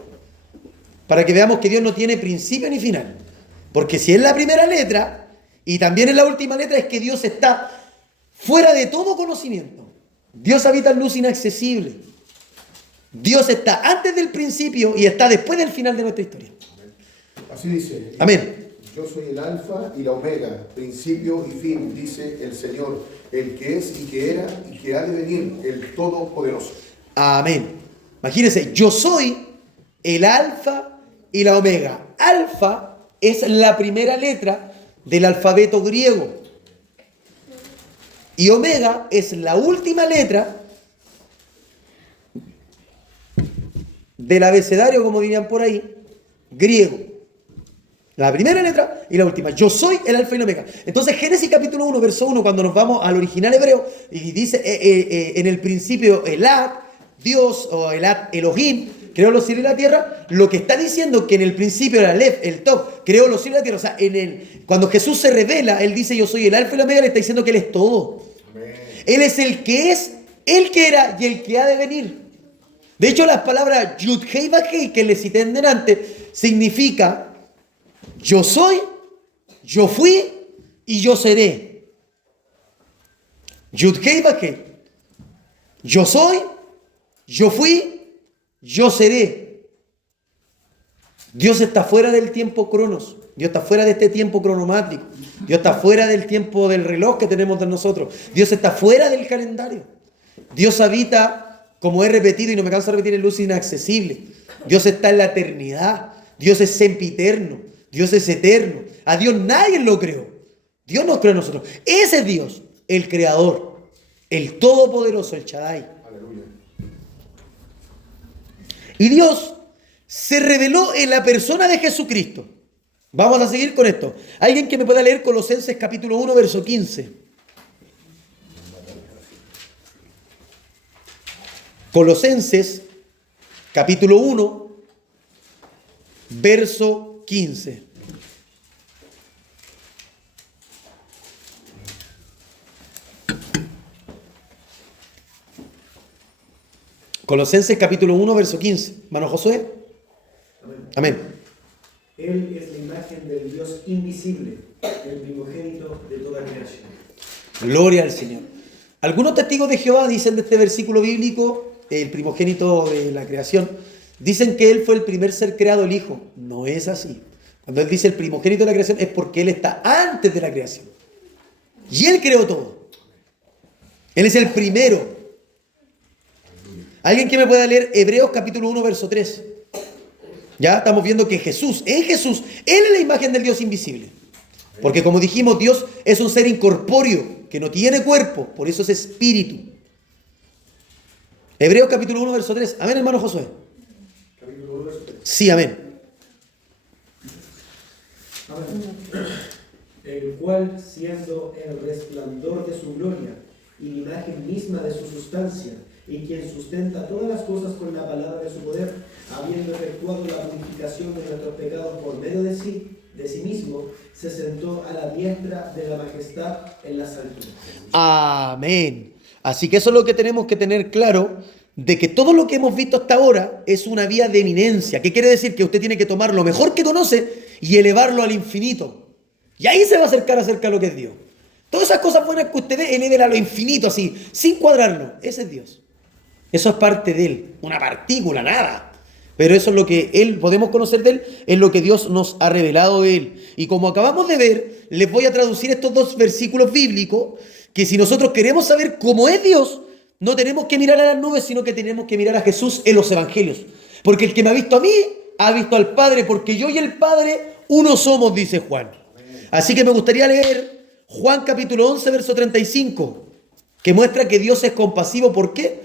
Para que veamos que Dios no tiene principio ni final. Porque si es la primera letra y también es la última letra, es que Dios está fuera de todo conocimiento. Dios habita en luz inaccesible. Dios está antes del principio y está después del final de nuestra historia. Así dice. Amén. Yo soy el alfa y la omega, principio y fin, dice el Señor, el que es y que era y que ha de venir, el Todopoderoso. Amén. Imagínense, yo soy el alfa y la omega. Alfa es la primera letra del alfabeto griego. Y omega es la última letra del abecedario, como dirían por ahí, griego. La primera letra y la última. Yo soy el alfa y la omega. Entonces, Génesis capítulo 1, verso 1, cuando nos vamos al original hebreo, y dice en el principio el Ad, Dios, o el Ad Elohim, creó los cielos y la tierra, lo que está diciendo que en el principio el Aleph, el Top, creó los cielos y la tierra. O sea, cuando Jesús se revela, Él dice yo soy el alfa y la omega, le está diciendo que Él es todo. Amén. Él es el que es, el que era y el que ha de venir. De hecho, las palabras Yud Hei Vav Hei que le cité en delante significa yo soy, yo fui y yo seré. Yud Hei Vav Hei. Yo soy, yo fui, yo seré. Dios está fuera del tiempo cronos. Dios está fuera de este tiempo cronomátrico. Dios está fuera del tiempo del reloj que tenemos de nosotros. Dios está fuera del calendario. Dios habita, como he repetido y no me canso de repetir, en luz inaccesible. Dios está en la eternidad. Dios es sempiterno. Dios es eterno. A Dios nadie lo creó. Dios nos creó a nosotros. Ese es Dios, el creador, el todopoderoso, el Shaddai. Aleluya. Y Dios se reveló en la persona de Jesucristo. Vamos a seguir con esto. Alguien que me pueda leer Colosenses capítulo 1, verso 15. Colosenses capítulo 1, verso 15. Colosenses capítulo 1, verso 15. Hermano Josué. Amén. Él es la imagen del Dios invisible, el primogénito de toda creación. Gloria al Señor. Algunos testigos de Jehová dicen de este versículo bíblico, el primogénito de la creación, dicen que Él fue el primer ser creado, el Hijo. No es así. Cuando Él dice el primogénito de la creación es porque Él está antes de la creación. Y Él creó todo. Él es el primero. ¿Alguien que me pueda leer Hebreos capítulo 1, verso 3? Ya estamos viendo que Jesús, Él es la imagen del Dios invisible. Porque como dijimos, Dios es un ser incorpóreo, que no tiene cuerpo, por eso es espíritu. Hebreos capítulo 1, verso 3. Amén, hermano Josué. Capítulo 1, verso 3. Sí, amén. Amén. El cual, siendo el resplandor de su gloria y la imagen misma de su sustancia, y quien sustenta todas las cosas con la palabra de su poder, habiendo efectuado la purificación de nuestros pecados por medio de sí mismo, se sentó a la diestra de la majestad en las alturas. Amén. Así que eso es lo que tenemos que tener claro, de que todo lo que hemos visto hasta ahora es una vía de eminencia. ¿Qué quiere decir? Que usted tiene que tomar lo mejor que conoce y elevarlo al infinito. Y ahí se va a acercar acerca de lo que es Dios. Todas esas cosas buenas que usted ve, elévela a lo infinito así, sin cuadrarlo. Ese es Dios. Eso es parte de Él, una partícula, nada. Pero eso es lo que Él, podemos conocer de Él, es lo que Dios nos ha revelado de Él. Y como acabamos de ver, les voy a traducir estos dos versículos bíblicos, que si nosotros queremos saber cómo es Dios, no tenemos que mirar a las nubes, sino que tenemos que mirar a Jesús en los evangelios. Porque el que me ha visto a mí, ha visto al Padre, porque yo y el Padre uno somos, dice Juan. Así que me gustaría leer Juan capítulo 11, verso 35, que muestra que Dios es compasivo. ¿Por qué?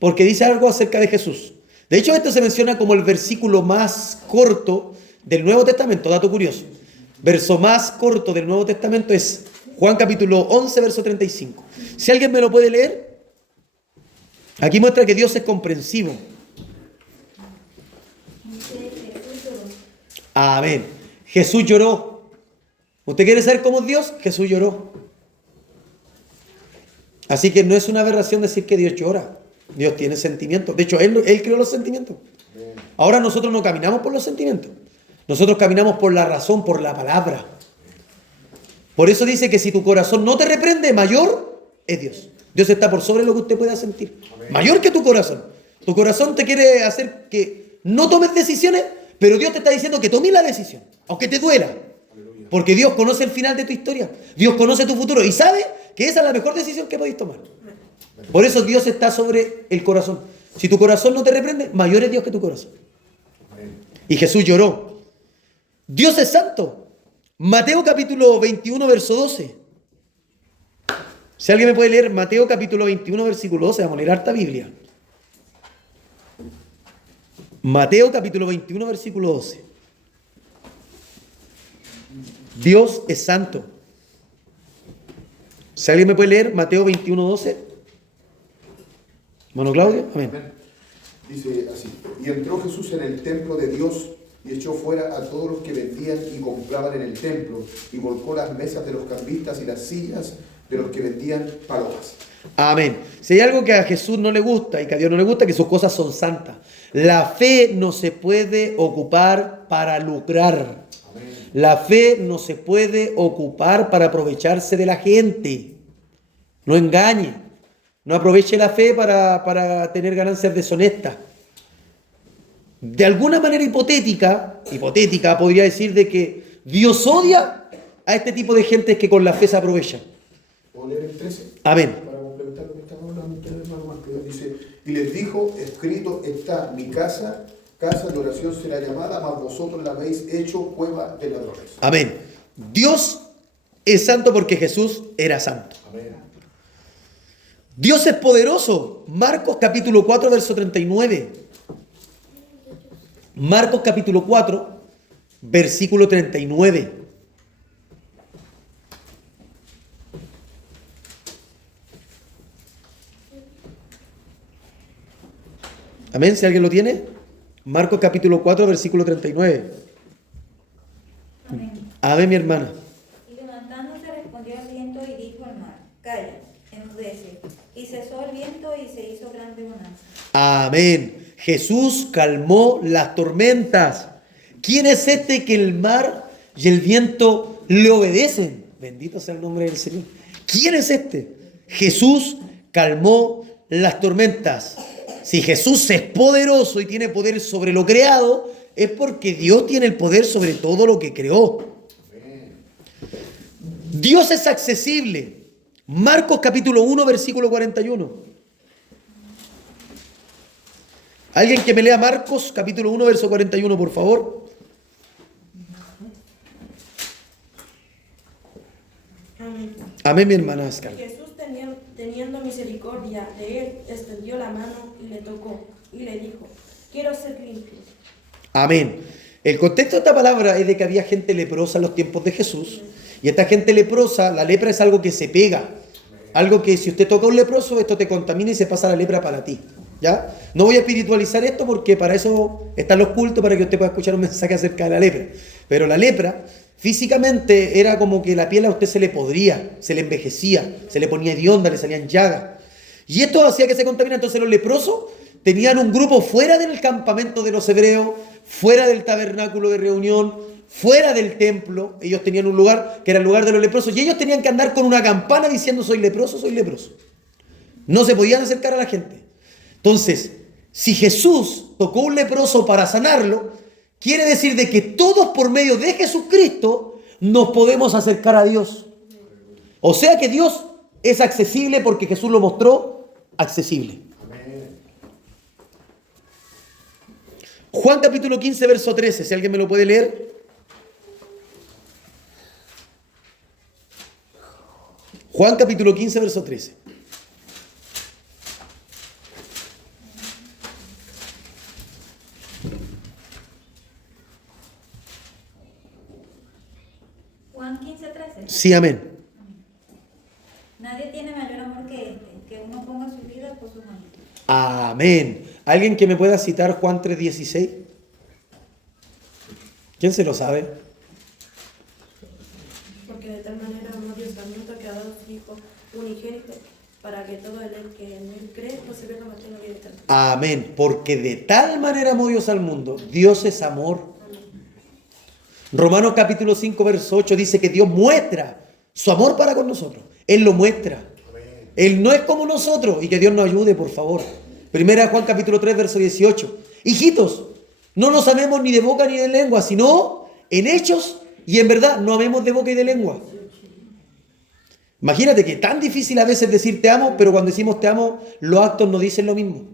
Porque dice algo acerca de Jesús. De hecho, esto se menciona como el versículo más corto del Nuevo Testamento. Dato curioso. Verso más corto del Nuevo Testamento es Juan capítulo 11, verso 35. Si alguien me lo puede leer. Aquí muestra que Dios es comprensivo. Amén. Jesús lloró. ¿Usted quiere saber cómo es Dios? Jesús lloró. Así que no es una aberración decir que Dios llora. Dios tiene sentimientos. De hecho, Él creó los sentimientos. Ahora nosotros no caminamos por los sentimientos. Nosotros caminamos por la razón, por la palabra. Por eso dice que si tu corazón no te reprende, mayor es Dios. Dios está por sobre lo que usted pueda sentir. Mayor que tu corazón. Tu corazón te quiere hacer que no tomes decisiones, pero Dios te está diciendo que tomes la decisión, aunque te duela. Porque Dios conoce el final de tu historia. Dios conoce tu futuro y sabe que esa es la mejor decisión que podéis tomar. Por eso Dios está sobre el corazón. Si tu corazón no te reprende, mayor es Dios que tu corazón. Y Jesús lloró. Dios es santo. Mateo capítulo 21, verso 12. Si alguien me puede leer Mateo capítulo 21, versículo 12, vamos a leer harta Biblia. Mateo capítulo 21, versículo 12. Dios es santo. Si alguien me puede leer Mateo 21, 12. Bueno, Claudio, amén. Dice así: y entró Jesús en el templo de Dios y echó fuera a todos los que vendían y compraban en el templo, y volcó las mesas de los cambistas y las sillas de los que vendían palomas. Amén. Si hay algo que a Jesús no le gusta y que a Dios no le gusta, que sus cosas son santas. La fe no se puede ocupar para lucrar. Amén. La fe no se puede ocupar para aprovecharse de la gente. No engañe. No aproveche la fe para tener ganancias deshonestas. De alguna manera hipotética, podría decir de que Dios odia a este tipo de gente que con la fe se aprovechan. ¿Puedo leer el 13? Amén. Para complementar lo que estaba hablando ustedes, hermano Marco. Dice: y les dijo, escrito está, mi casa de oración será llamada, mas vosotros la habéis hecho cueva de ladrones. Amén. Dios es santo porque Jesús era santo. Amén. Dios es poderoso. Marcos capítulo 4, verso 39. Marcos capítulo 4, versículo 39. Amén, si alguien lo tiene. Marcos capítulo 4, versículo 39. Amén. Amén, mi hermana. Y levantándose respondió al viento y dijo al mar, calla, enmudece. Y cesó el viento y se hizo grande bonanza. Amén. Jesús calmó las tormentas. ¿Quién es este que el mar y el viento le obedecen? Bendito sea el nombre del Señor. ¿Quién es este? Jesús calmó las tormentas. Si Jesús es poderoso y tiene poder sobre lo creado, es porque Dios tiene el poder sobre todo lo que creó. Dios es accesible. Marcos capítulo 1, versículo 41. Alguien que me lea Marcos capítulo 1, verso 41, por favor. Amén. Amén, mi hermana Ascar. Jesús, teniendo misericordia de él, extendió la mano y le tocó, y le dijo, quiero ser limpio. Amén. El contexto de esta palabra es de que había gente leprosa en los tiempos de Jesús. Y esta gente leprosa, la lepra es algo que se pega. Algo que si usted toca a un leproso, esto te contamina y se pasa la lepra para ti. ¿Ya? No voy a espiritualizar esto porque para eso están los cultos, para que usted pueda escuchar un mensaje acerca de la lepra. Pero la lepra, físicamente, era como que la piel a usted se le podría, se le envejecía, se le ponía hedionda, le salían llagas. Y esto hacía que se contaminara. Entonces los leprosos tenían un grupo fuera del campamento de los hebreos, fuera del tabernáculo de reunión, fuera del templo. Ellos tenían un lugar que era el lugar de los leprosos. Y ellos tenían que andar con una campana diciendo soy leproso, soy leproso. No se podían acercar a la gente. Entonces, si Jesús tocó un leproso para sanarlo, quiere decir de que todos por medio de Jesucristo nos podemos acercar a Dios. O sea que Dios es accesible porque Jesús lo mostró accesible. Juan capítulo 15, verso 13, si alguien me lo puede leer. Juan capítulo 15, verso 13. Juan 15:13. Sí, amén. Nadie tiene mayor amor que este, que uno ponga su vida por sus amigos. Amén. ¿Alguien que me pueda citar Juan 3:16? ¿Quién se lo sabe? Porque de tal manera amó Dios al mundo que ha dado a su Hijo unigénito, para que todo el que en él cree no se pierda, mas tenga vida eterna. Amén. Porque de tal manera amó Dios al mundo. Dios es amor. Romanos capítulo 5, verso 8 dice que Dios muestra su amor para con nosotros. Él lo muestra. Él no es como nosotros. Y que Dios nos ayude, por favor. Primera Juan capítulo 3, verso 18. Hijitos, no nos amemos ni de boca ni de lengua, sino en hechos y en verdad. No amemos de boca y de lengua. Imagínate que es tan difícil a veces decir te amo, pero cuando decimos te amo, los actos no dicen lo mismo.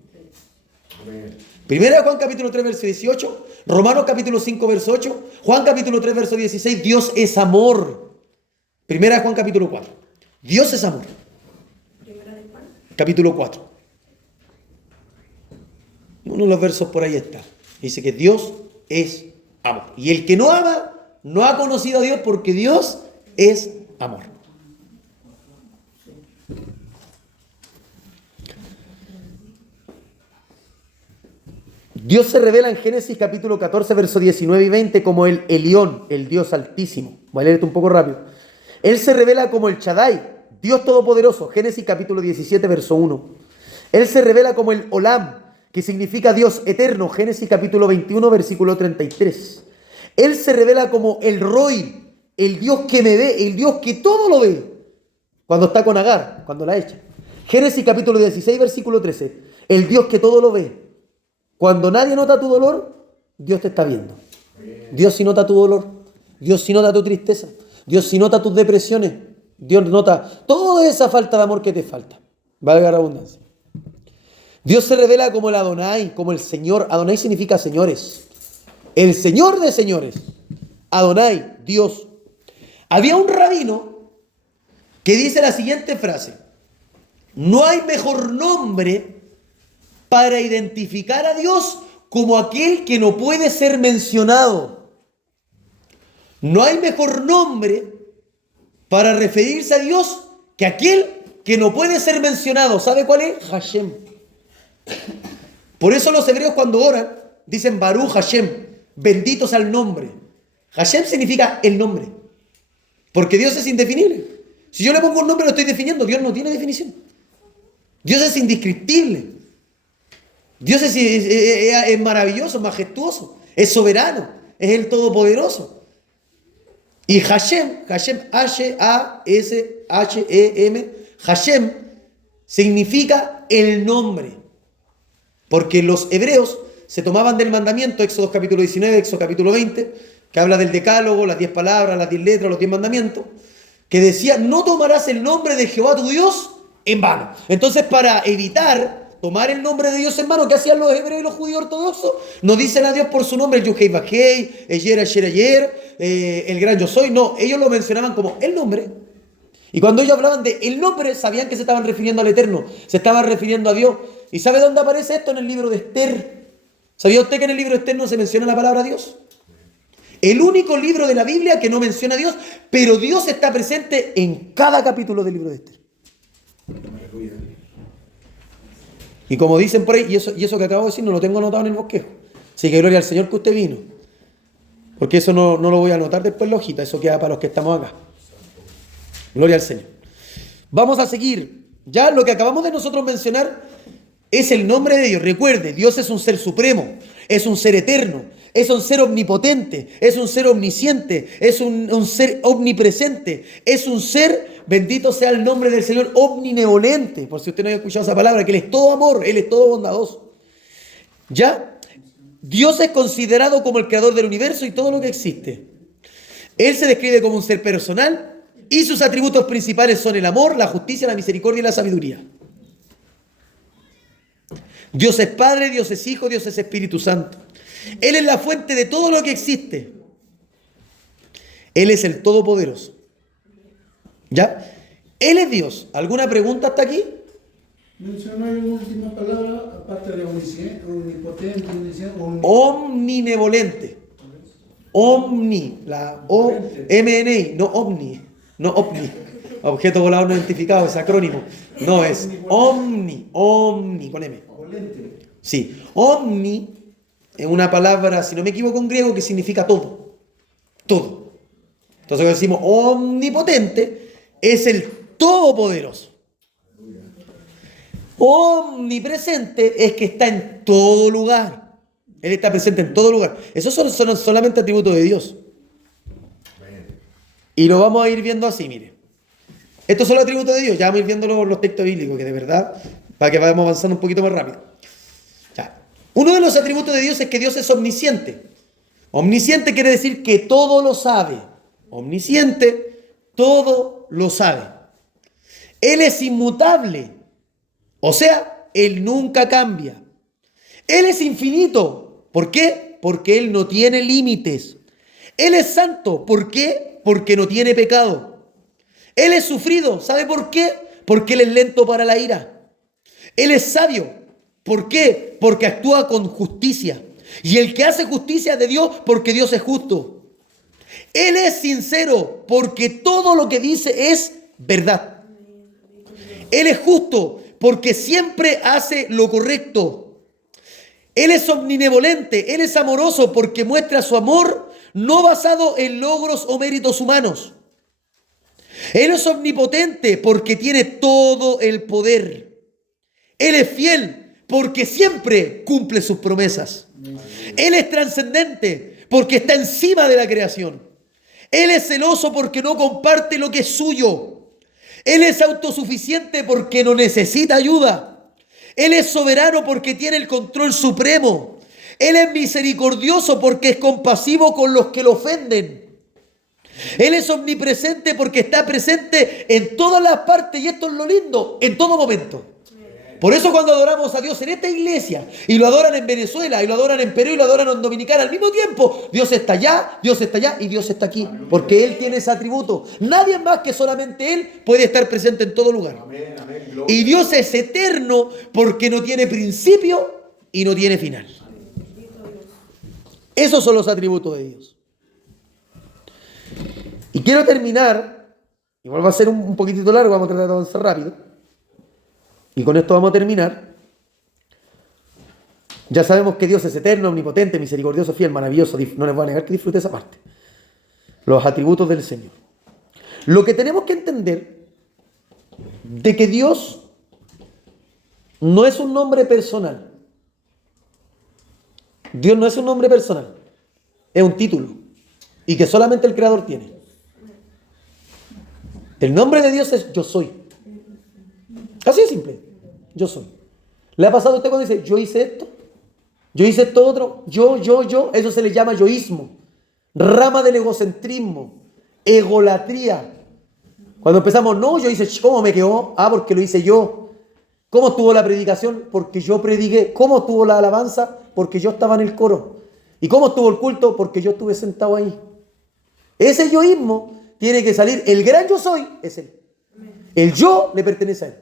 Primera Juan capítulo 3, verso 18. Romanos capítulo 5, verso 8. Juan capítulo 3, verso 16. Dios es amor. Primera Juan capítulo 4. Dios es amor. Primera de Juan. Capítulo 4. Uno de los versos por ahí está. Dice que Dios es amor. Y el que no ama, no ha conocido a Dios porque Dios es amor. Dios se revela en Génesis capítulo 14, versos 19 y 20 como el Elión, el Dios altísimo. Voy a leerte un poco rápido. Él se revela como el Shaddai, Dios todopoderoso. Génesis capítulo 17, verso 1. Él se revela como el Olam, que significa Dios eterno. Génesis capítulo 21, versículo 33. Él se revela como el Roi, el Dios que me ve, el Dios que todo lo ve. Cuando está con Agar, cuando la echa. Génesis capítulo 16, versículo 13. El Dios que todo lo ve. Cuando nadie nota tu dolor, Dios te está viendo. Dios sí nota tu dolor. Dios sí nota tu tristeza. Dios sí nota tus depresiones. Dios nota toda esa falta de amor que te falta. Valga la redundancia. Dios se revela como el Adonai, como el Señor. Adonai significa señores. El Señor de señores. Adonai, Dios. Había un rabino que dice la siguiente frase: no hay mejor nombre para identificar a Dios como aquel que no puede ser mencionado. No hay mejor nombre para referirse a Dios que aquel que no puede ser mencionado. ¿Sabe cuál es? Hashem. Por eso los hebreos cuando oran dicen Baruch Hashem, bendito sea el nombre. Hashem significa el nombre, porque Dios es indefinible. Si yo le pongo un nombre lo estoy definiendo, Dios no tiene definición. Dios es indescriptible. Dios es maravilloso, majestuoso, es soberano, es el todopoderoso. Y Hashem, H-A-S-H-E-M, Hashem significa el nombre. Porque los hebreos se tomaban del mandamiento, Éxodo capítulo 19, Éxodo capítulo 20, que habla del decálogo, las 10 palabras, las 10 letras, los 10 mandamientos, que decía, no tomarás el nombre de Jehová tu Dios en vano. Entonces, para evitar tomar el nombre de Dios en vano, ¿qué hacían los hebreos y los judíos ortodoxos? No dicen a Dios por su nombre, el Yuhei Bajei, Eyer, Asher, Ayer, el gran yo soy. No, ellos lo mencionaban como el nombre. Y cuando ellos hablaban de el nombre, sabían que se estaban refiriendo al Eterno, se estaban refiriendo a Dios. ¿Y sabe dónde aparece esto? En el libro de Esther. ¿Sabía usted que en el libro de Esther no se menciona la palabra Dios? El único libro de la Biblia que no menciona a Dios, pero Dios está presente en cada capítulo del libro de Esther. Y como dicen por ahí, y eso que acabo de decir no lo tengo anotado en el bosquejo. Así que gloria al Señor que usted vino. Porque eso no lo voy a anotar después en la hojita, eso queda para los que estamos acá. Gloria al Señor. Vamos a seguir. Ya lo que acabamos de nosotros mencionar es el nombre de Dios. Recuerde, Dios es un ser supremo, es un ser eterno, es un ser omnipotente, es un ser omnisciente, es un ser omnipresente, es un ser, bendito sea el nombre del Señor, omnibenevolente. Por si usted no había escuchado esa palabra, que Él es todo amor, Él es todo bondadoso. ¿Ya? Dios es considerado como el creador del universo y todo lo que existe. Él se describe como un ser personal y sus atributos principales son el amor, la justicia, la misericordia y la sabiduría. Dios es Padre, Dios es Hijo, Dios es Espíritu Santo. Él es la fuente de todo lo que existe. Él es el Todopoderoso. ¿Ya? Él es Dios. ¿Alguna pregunta hasta aquí? Menciona una última palabra, aparte de omnisciente, omnipotente, omnibenevolente. Omni, la O-M-N-I, no omni, no ovni. Objeto volador no identificado, es acrónimo. No, es omni, con M. Sí, omni es una palabra, si no me equivoco, en griego que significa todo. Todo. Entonces cuando decimos omnipotente, es el todopoderoso. Omnipresente es que está en todo lugar. Él está presente en todo lugar. Esos son solamente atributos de Dios. Y lo vamos a ir viendo así, mire. Estos son los atributos de Dios. Ya vamos a ir viendo los textos bíblicos, que de verdad, para que vayamos avanzando un poquito más rápido. Ya. Uno de los atributos de Dios es que Dios es omnisciente. Omnisciente quiere decir que todo lo sabe. Omnisciente, todo lo sabe. Él es inmutable. O sea, Él nunca cambia. Él es infinito. ¿Por qué? Porque Él no tiene límites. Él es santo. ¿Por qué? Porque no tiene pecado. Él es sufrido. ¿Sabe por qué? Porque Él es lento para la ira. Él es sabio. ¿Por qué? Porque actúa con justicia. Y el que hace justicia es de Dios porque Dios es justo. Él es sincero porque todo lo que dice es verdad. Él es justo porque siempre hace lo correcto. Él es omnibenevolente, Él es amoroso porque muestra su amor no basado en logros o méritos humanos. Él es omnipotente porque tiene todo el poder. Él es fiel porque siempre cumple sus promesas. Él es trascendente porque está encima de la creación. Él es celoso porque no comparte lo que es suyo. Él es autosuficiente porque no necesita ayuda. Él es soberano porque tiene el control supremo. Él es misericordioso porque es compasivo con los que lo ofenden. Él es omnipresente porque está presente en todas las partes, y esto es lo lindo, en todo momento. Por eso cuando adoramos a Dios en esta iglesia, y lo adoran en Venezuela, y lo adoran en Perú, y lo adoran en Dominicana al mismo tiempo, Dios está allá y Dios está aquí, porque Él tiene ese atributo. Nadie más que solamente Él puede estar presente en todo lugar. Y Dios es eterno porque no tiene principio y no tiene final. Esos son los atributos de Dios. Y quiero terminar, igual va a ser un poquitito largo, vamos a tratar de avanzar rápido. Y con esto vamos a terminar. Ya sabemos que Dios es eterno, omnipotente, misericordioso, fiel, maravilloso. No les voy a negar que disfrute esa parte. Los atributos del Señor. Lo que tenemos que entender de que Dios no es un nombre personal. Dios no es un nombre personal. Es un título. Y que solamente el Creador tiene. El nombre de Dios es yo soy. Así de simple. Yo soy. ¿Le ha pasado a usted cuando dice yo hice esto? Yo hice esto otro. Yo. Eso se le llama yoísmo. Rama del egocentrismo. Egolatría. Cuando empezamos, no, yo hice, ¿cómo me quedó? Ah, porque lo hice yo. ¿Cómo estuvo la predicación? Porque yo prediqué. ¿Cómo estuvo la alabanza? Porque yo estaba en el coro. ¿Y cómo estuvo el culto? Porque yo estuve sentado ahí. Ese yoísmo tiene que salir. El gran yo soy es él. El yo le pertenece a él.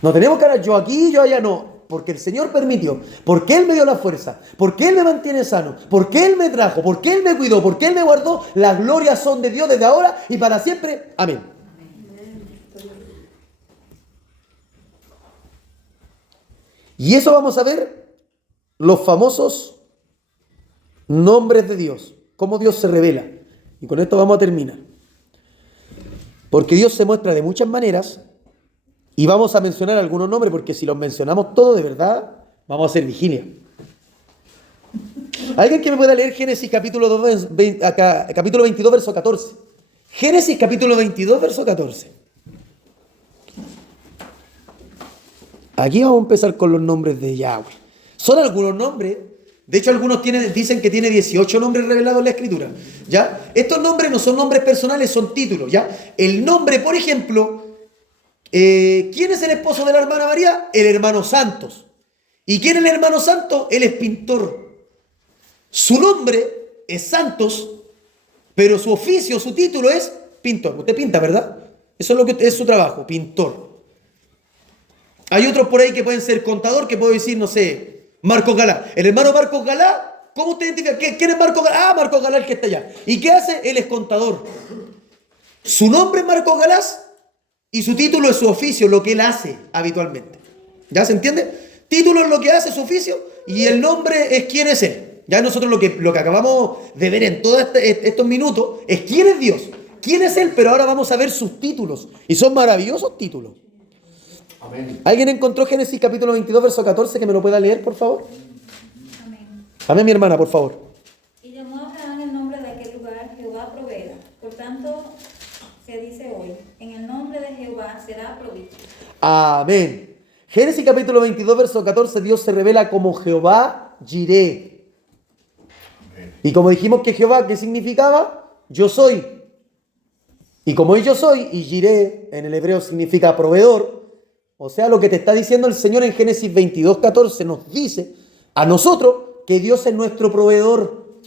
No tenemos que hablar yo aquí, yo allá, no. Porque el Señor permitió, porque Él me dio la fuerza, porque Él me mantiene sano, porque Él me trajo, porque Él me cuidó, porque Él me guardó. Las glorias son de Dios desde ahora y para siempre. Amén. Y eso vamos a ver, los famosos nombres de Dios, cómo Dios se revela. Y con esto vamos a terminar. Porque Dios se muestra de muchas maneras. Y vamos a mencionar algunos nombres, porque si los mencionamos todos de verdad, vamos a hacer vigilia. ¿Alguien que me pueda leer Génesis capítulo 22, verso 14? Génesis capítulo 22, verso 14. Aquí vamos a empezar con los nombres de Yahweh. Son algunos nombres. De hecho, algunos dicen que tiene 18 nombres revelados en la Escritura. ¿Ya? Estos nombres no son nombres personales, son títulos. ¿Ya? El nombre, por ejemplo... ¿quién es el esposo de la hermana María? El hermano Santos. ¿Y quién es el hermano Santos? Él es pintor. Su nombre es Santos, pero su oficio, su título es pintor. Usted pinta, ¿verdad? Eso es lo que es su trabajo, pintor. Hay otros por ahí que pueden ser contador, que puedo decir, no sé, Marcos Galá. El hermano Marcos Galá, ¿cómo usted identifica? ¿Quién es Marcos Galá? Ah, Marcos Galá, el que está allá. ¿Y qué hace? Él es contador. Su nombre es Marcos Galás. Y su título es su oficio, lo que él hace habitualmente. ¿Ya se entiende? Título es lo que hace, su oficio, y el nombre es quién es él. Ya nosotros lo que acabamos de ver en todos estos minutos es quién es Dios, quién es él, pero ahora vamos a ver sus títulos. Y son maravillosos títulos. Amén. ¿Alguien encontró Génesis capítulo 22, verso 14, que me lo pueda leer, por favor? Amén. Amén, mi hermana, por favor. Y llamó Abraham el nombre de aquel lugar Jehová proveerá. Por tanto, se dice hoy, en el nombre de Jehová será provisto. Amén. Génesis capítulo 22, verso 14, Dios se revela como Jehová Jireh. Y como dijimos que Jehová, ¿qué significaba? Yo soy. Y como yo soy, y Jireh en el hebreo significa proveedor, o sea, lo que te está diciendo el Señor en Génesis 22, 14 nos dice a nosotros que Dios es nuestro proveedor.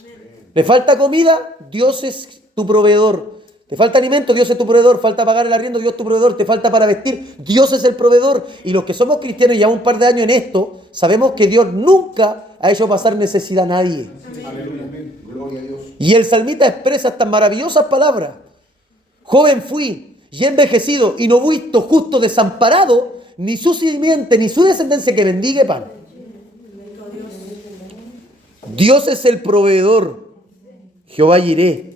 ¿Le falta comida? Dios es tu proveedor. ¿Te falta alimento? Dios es tu proveedor. ¿Falta pagar el arriendo? Dios es tu proveedor. ¿Te falta para vestir? Dios es el proveedor. Y los que somos cristianos y llevamos un par de años en esto, sabemos que Dios nunca ha hecho pasar necesidad a nadie. Aleluya. Gloria a Dios. Y el salmista expresa estas maravillosas palabras. Joven fui y he envejecido y no he visto justo desamparado, ni su simiente, ni su descendencia que bendiga pan. Dios es el proveedor. Jehová Jireh.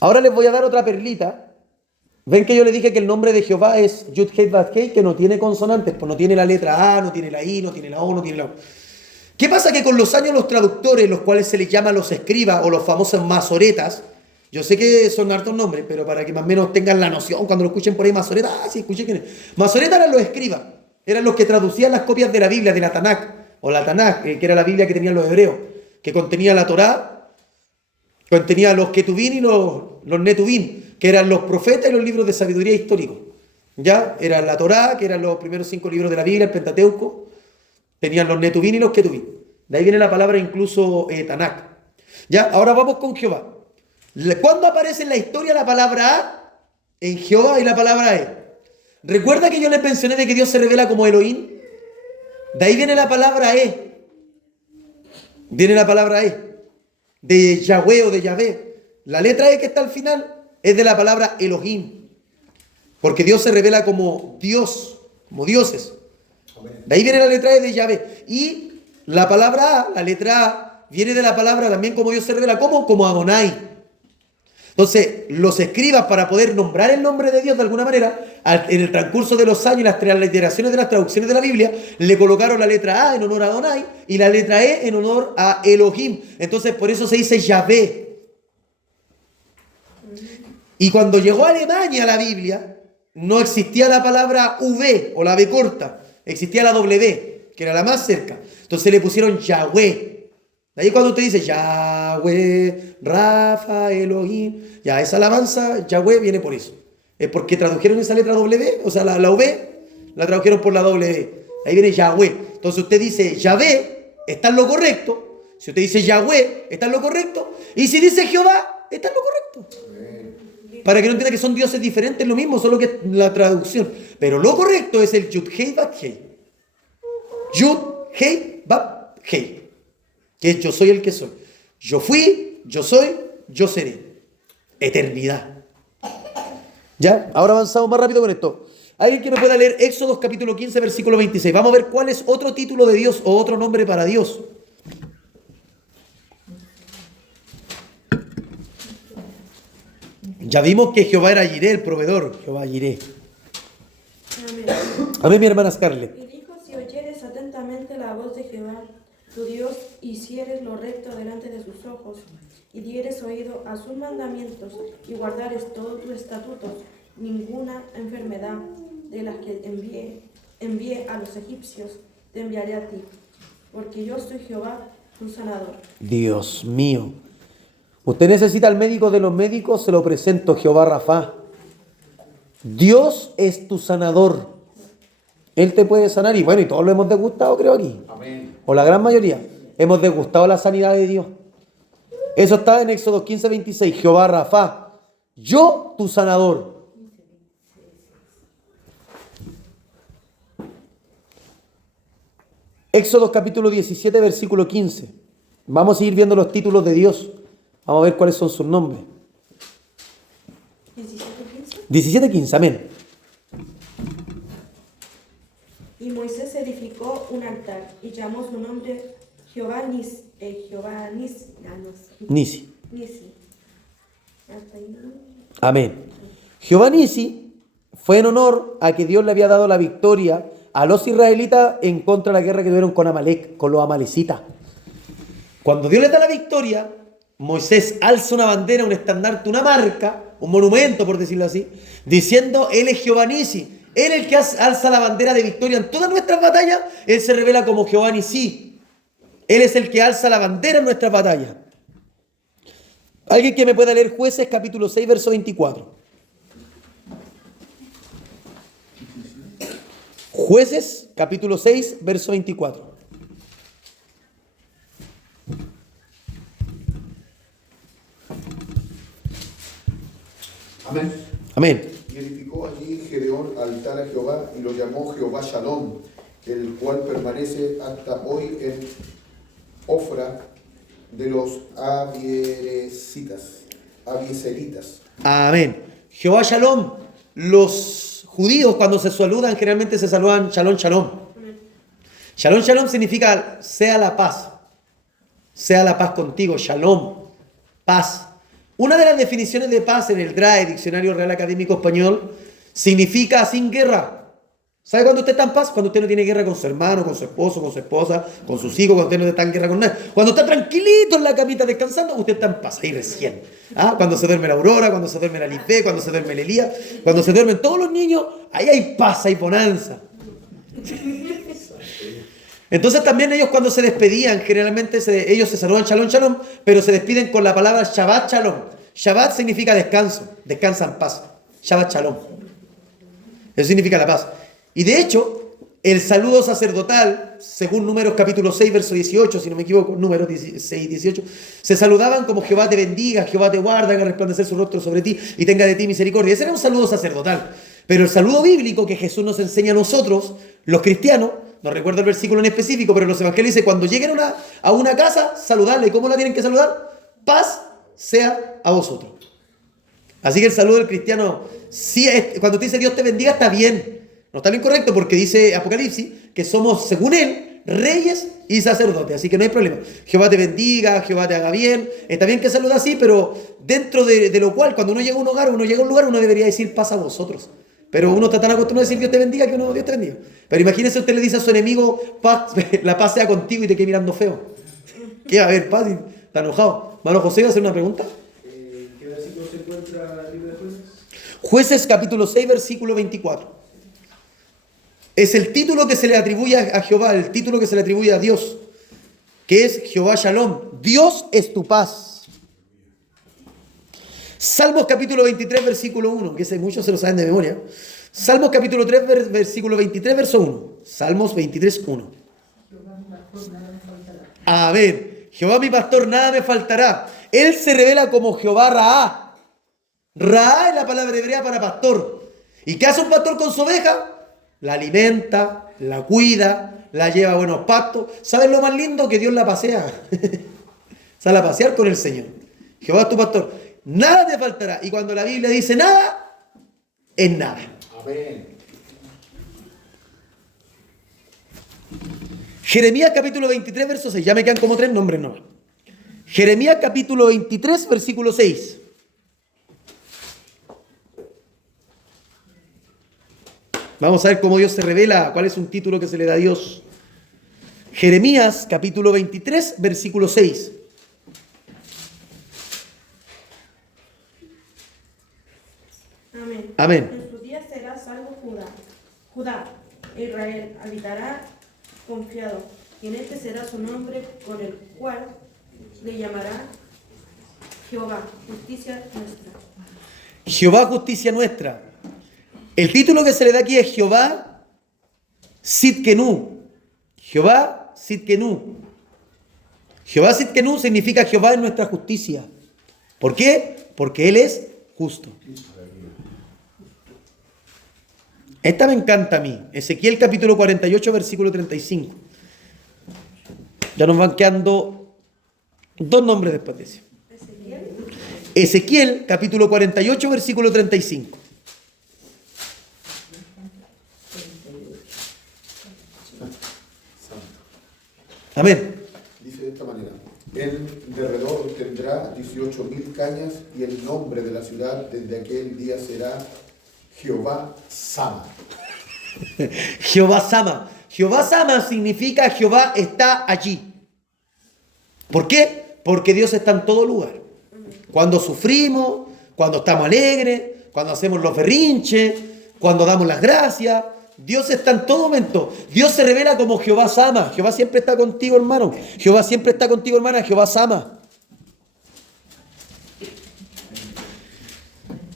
Ahora les voy a dar otra perlita. Ven que yo le dije que el nombre de Jehová es Yud Hei Vav Hei, que no tiene consonantes, pues no tiene la letra A, no tiene la I, no tiene la O, no tiene la U. ¿Qué pasa? Que con los años los traductores, los cuales se les llama los escribas o los famosos masoretas, yo sé que son hartos nombres, pero para que más o menos tengan la noción, cuando lo escuchen por ahí, masoreta, sí, escuché quién es. Masoretas eran los escribas, eran los que traducían las copias de la Biblia, de la Tanakh, o la Tanakh, que era la Biblia que tenían los hebreos, que contenía la Torá, contenía los Ketubín y los Netubín, que eran los profetas y los libros de sabiduría histórico. ¿Ya? Era la Torá, que eran los primeros 5 libros de la Biblia, el Pentateuco. Tenían los Netubín y los Ketubín. De ahí viene la palabra incluso Tanakh. ¿Ya? Ahora vamos con Jehová. ¿Cuándo aparece en la historia la palabra A? En Jehová y la palabra E. ¿Recuerda que yo les mencioné de que Dios se revela como Elohim? De ahí viene la palabra E. Viene la palabra E, de Yahweh o de Yahvé. La letra E que está al final es de la palabra Elohim, porque Dios se revela como Dios, como dioses. De ahí viene la letra E de Yahvé. Y la palabra A, la letra A, viene de la palabra también como Dios se revela, como Adonai. Entonces, los escribas, para poder nombrar el nombre de Dios de alguna manera, en el transcurso de los años y las transliteraciones de las traducciones de la Biblia, le colocaron la letra A en honor a Adonai y la letra E en honor a Elohim. Entonces, por eso se dice Yahvé. Y cuando llegó a Alemania la Biblia, no existía la palabra V o la B corta, existía la W, que era la más cerca. Entonces le pusieron Yahweh. De ahí cuando usted dice Yahweh, Rafa, Elohim, ya esa alabanza, Yahweh, viene por eso. Es porque tradujeron esa letra W, o sea, la V, la tradujeron por la W. Ahí viene Yahweh. Entonces usted dice Yahvé, está en lo correcto. Si usted dice Yahweh, está en lo correcto. Y si dice Jehová, está en lo correcto. Para que no entienda que son dioses diferentes, lo mismo, solo que la traducción. Pero lo correcto es el Yud Hei Bab Hei. Yud Hei Bab Hei. Que es yo soy el que soy. Yo fui, yo soy, yo seré. Eternidad. ¿Ya? Ahora avanzamos más rápido con esto. Alguien que me pueda leer Éxodo capítulo 15, versículo 26. Vamos a ver cuál es otro título de Dios o otro nombre para Dios. Ya vimos que Jehová era Jireh, el proveedor. Jehová Jireh. Amén. Amén, mi hermana Scarlett. Y dijo, si oyeres atentamente la voz de Jehová, tu Dios, hicieres lo recto delante de sus ojos, y dieres oído a sus mandamientos, y guardares todos tus estatutos, ninguna enfermedad de las que envié a los egipcios, te enviaré a ti, porque yo soy Jehová, tu sanador. Dios mío. Usted necesita al médico de los médicos, se lo presento, Jehová Rafa. Dios es tu sanador. Él te puede sanar y bueno, y todos lo hemos degustado, creo aquí. Amén. O la gran mayoría. Hemos degustado la sanidad de Dios. Eso está en Éxodo 15, 26. Jehová Rafa. Yo, tu sanador. Éxodo capítulo 17, versículo 15. Vamos a seguir viendo los títulos de Dios. Vamos a ver cuáles son sus nombres. 17, 15, amén. Y Moisés edificó un altar y llamó su nombre Jehová Nisi. Nisi. Amén. Jehová Nisi fue en honor a que Dios le había dado la victoria a los israelitas en contra de la guerra que tuvieron con Amalek, con los amalecitas. Cuando Dios les da la victoria, Moisés alza una bandera, un estandarte, una marca, un monumento, por decirlo así, diciendo, Él es Jehová Nisi. Él es el que alza la bandera de victoria en todas nuestras batallas. Él se revela como Jehová Nisi. Él es el que alza la bandera en nuestras batallas. Alguien que me pueda leer Jueces capítulo 6, verso 24. Jueces capítulo 6, verso 24. Amén. Amén. Y edificó allí Gedeón altar a Jehová y lo llamó Jehová Shalom, el cual permanece hasta hoy en Ofra de los abieseritas. Amén. Jehová Shalom. Los judíos cuando se saludan generalmente se saludan Shalom, Shalom. Shalom, Shalom significa sea la paz. Sea la paz contigo. Shalom. Paz. Una de las definiciones de paz en el DRAE, Diccionario Real Académico Español, significa sin guerra. ¿Sabe cuándo usted está en paz? Cuando usted no tiene guerra con su hermano, con su esposo, con su esposa, con sus hijos, cuando usted no está en guerra con nadie. Cuando está tranquilito en la camita descansando, usted está en paz, ahí recién. Cuando se duerme la Aurora, cuando se duerme la Lisbeth, cuando se duerme la Elías, cuando se duermen todos los niños, ahí hay paz, hay bonanza. Entonces también ellos cuando se despedían, generalmente ellos se saludan Shalom, Shalom, pero se despiden con la palabra Shabbat Shalom. Shabbat significa descanso, descansa en paz. Shabbat Shalom. Eso significa la paz. Y de hecho, el saludo sacerdotal, según Números capítulo 6, verso 18, si no me equivoco, Números 6, 18, se saludaban como Jehová te bendiga, Jehová te guarda, haga resplandecer su rostro sobre ti y tenga de ti misericordia. Ese era un saludo sacerdotal. Pero el saludo bíblico que Jesús nos enseña a nosotros, los cristianos, no recuerdo el versículo en específico, pero los evangelios dice, cuando lleguen a una casa, saludarle. ¿Cómo la tienen que saludar? Paz sea a vosotros. Así que el saludo del cristiano, sí, cuando te dice Dios te bendiga, está bien. No está lo incorrecto porque dice Apocalipsis que somos, según él, reyes y sacerdotes. Así que no hay problema. Jehová te bendiga, Jehová te haga bien. Está bien que saluda así, pero dentro de lo cual, cuando uno llega a un hogar, uno llega a un lugar, uno debería decir paz a vosotros. Pero uno está tan acostumbrado a decir Dios te bendiga que uno Dios te bendiga. Pero imagínese usted le dice a su enemigo, paz, la paz sea contigo y te quede mirando feo. ¿Qué va a haber paz? Está enojado. Mano José, ¿va a hacer una pregunta? ¿Qué versículo se encuentra el libro de Jueces? Jueces capítulo 6, versículo 24. Es el título que se le atribuye a Jehová, el título que se le atribuye a Dios, que es Jehová Shalom. Dios es tu paz. Salmos capítulo 23, versículo 1, que muchos se lo saben de memoria. Salmos capítulo 3, versículo 23, verso 1. Salmos 23, 1. Amén. Jehová mi pastor, nada me faltará. Él se revela como Jehová Raá. Raá es la palabra hebrea para pastor. ¿Y qué hace un pastor con su oveja? La alimenta, la cuida, la lleva a buenos pastos. ¿Sabes lo más lindo? Que Dios la pasea. Sale a pasear con el Señor. Jehová es tu pastor. Nada te faltará. Y cuando la Biblia dice nada, es nada. Amén. Jeremías capítulo 23, verso 6. Ya me quedan como 3 nombres nomás. Jeremías capítulo 23, versículo 6. Vamos a ver cómo Dios se revela, cuál es un título que se le da a Dios. Jeremías capítulo 23, versículo 6. Amén. Amén. En sus días será salvo Judá, Israel habitará confiado, y en este será su nombre con el cual le llamará Jehová, justicia nuestra. Jehová, justicia nuestra. El título que se le da aquí es Jehová Sidkenu. Jehová Sidkenu. Jehová Sidkenu significa Jehová es nuestra justicia. ¿Por qué? Porque Él es justo. Esta me encanta a mí. Ezequiel capítulo 48, versículo 35. Ya nos van quedando 2 nombres después de eso. Ezequiel capítulo 48, versículo 35. Amén. Dice de esta manera: en derredor tendrá 18.000 cañas y el nombre de la ciudad desde aquel día será Jehová Sama. Jehová Sama. Jehová Sama significa Jehová está allí. ¿Por qué? Porque Dios está en todo lugar. Cuando sufrimos, cuando estamos alegres, cuando hacemos los berrinches, cuando damos las gracias, Dios está en todo momento. Dios se revela como Jehová Sama. Jehová siempre está contigo, hermano. Jehová siempre está contigo, hermana. Jehová Sama.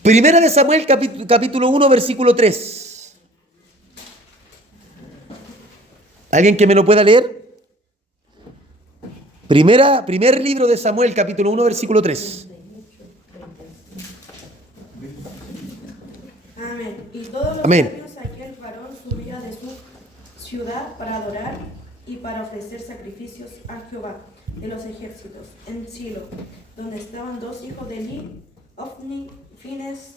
Primera de Samuel, capítulo 1, versículo 3. ¿Alguien que me lo pueda leer? Primer libro de Samuel, capítulo 1, versículo 3. Amén. Y todos los Amén. años aquel varón subía de su ciudad para adorar y para ofrecer sacrificios a Jehová de los ejércitos en Silo, donde estaban 2 hijos de Eli, Ofni, Fines,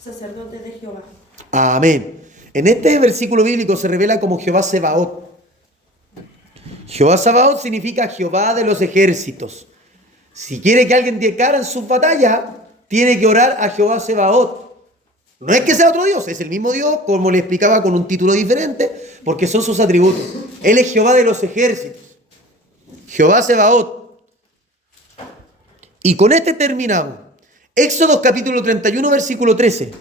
sacerdote de Jehová. Amén. En este versículo bíblico se revela como Jehová Sebaot. Jehová Sebaot significa Jehová de los ejércitos. Si quiere que alguien declare en sus batallas, tiene que orar a Jehová Sebaot. No es que sea otro Dios, es el mismo Dios, como le explicaba, con un título diferente, porque son sus atributos. Él es Jehová de los ejércitos. Jehová Sebaot. Y con este terminamos. Éxodo capítulo 31, versículo 13.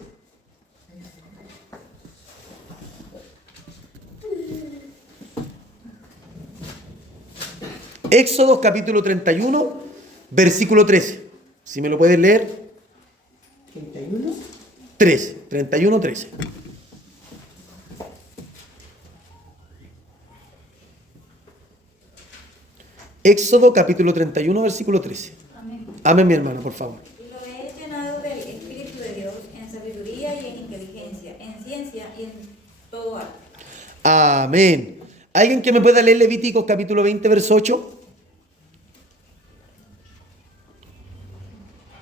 Éxodo capítulo 31, versículo 13. Si me lo puedes leer. 31. 13, 31, 13. Éxodo capítulo 31, versículo 13. Amén. Amén, mi hermano, por favor. Y lo he llenado del Espíritu de Dios en sabiduría y en inteligencia, en ciencia y en todo arte. Amén. ¿Alguien que me pueda leer Levíticos capítulo 20, verso 8?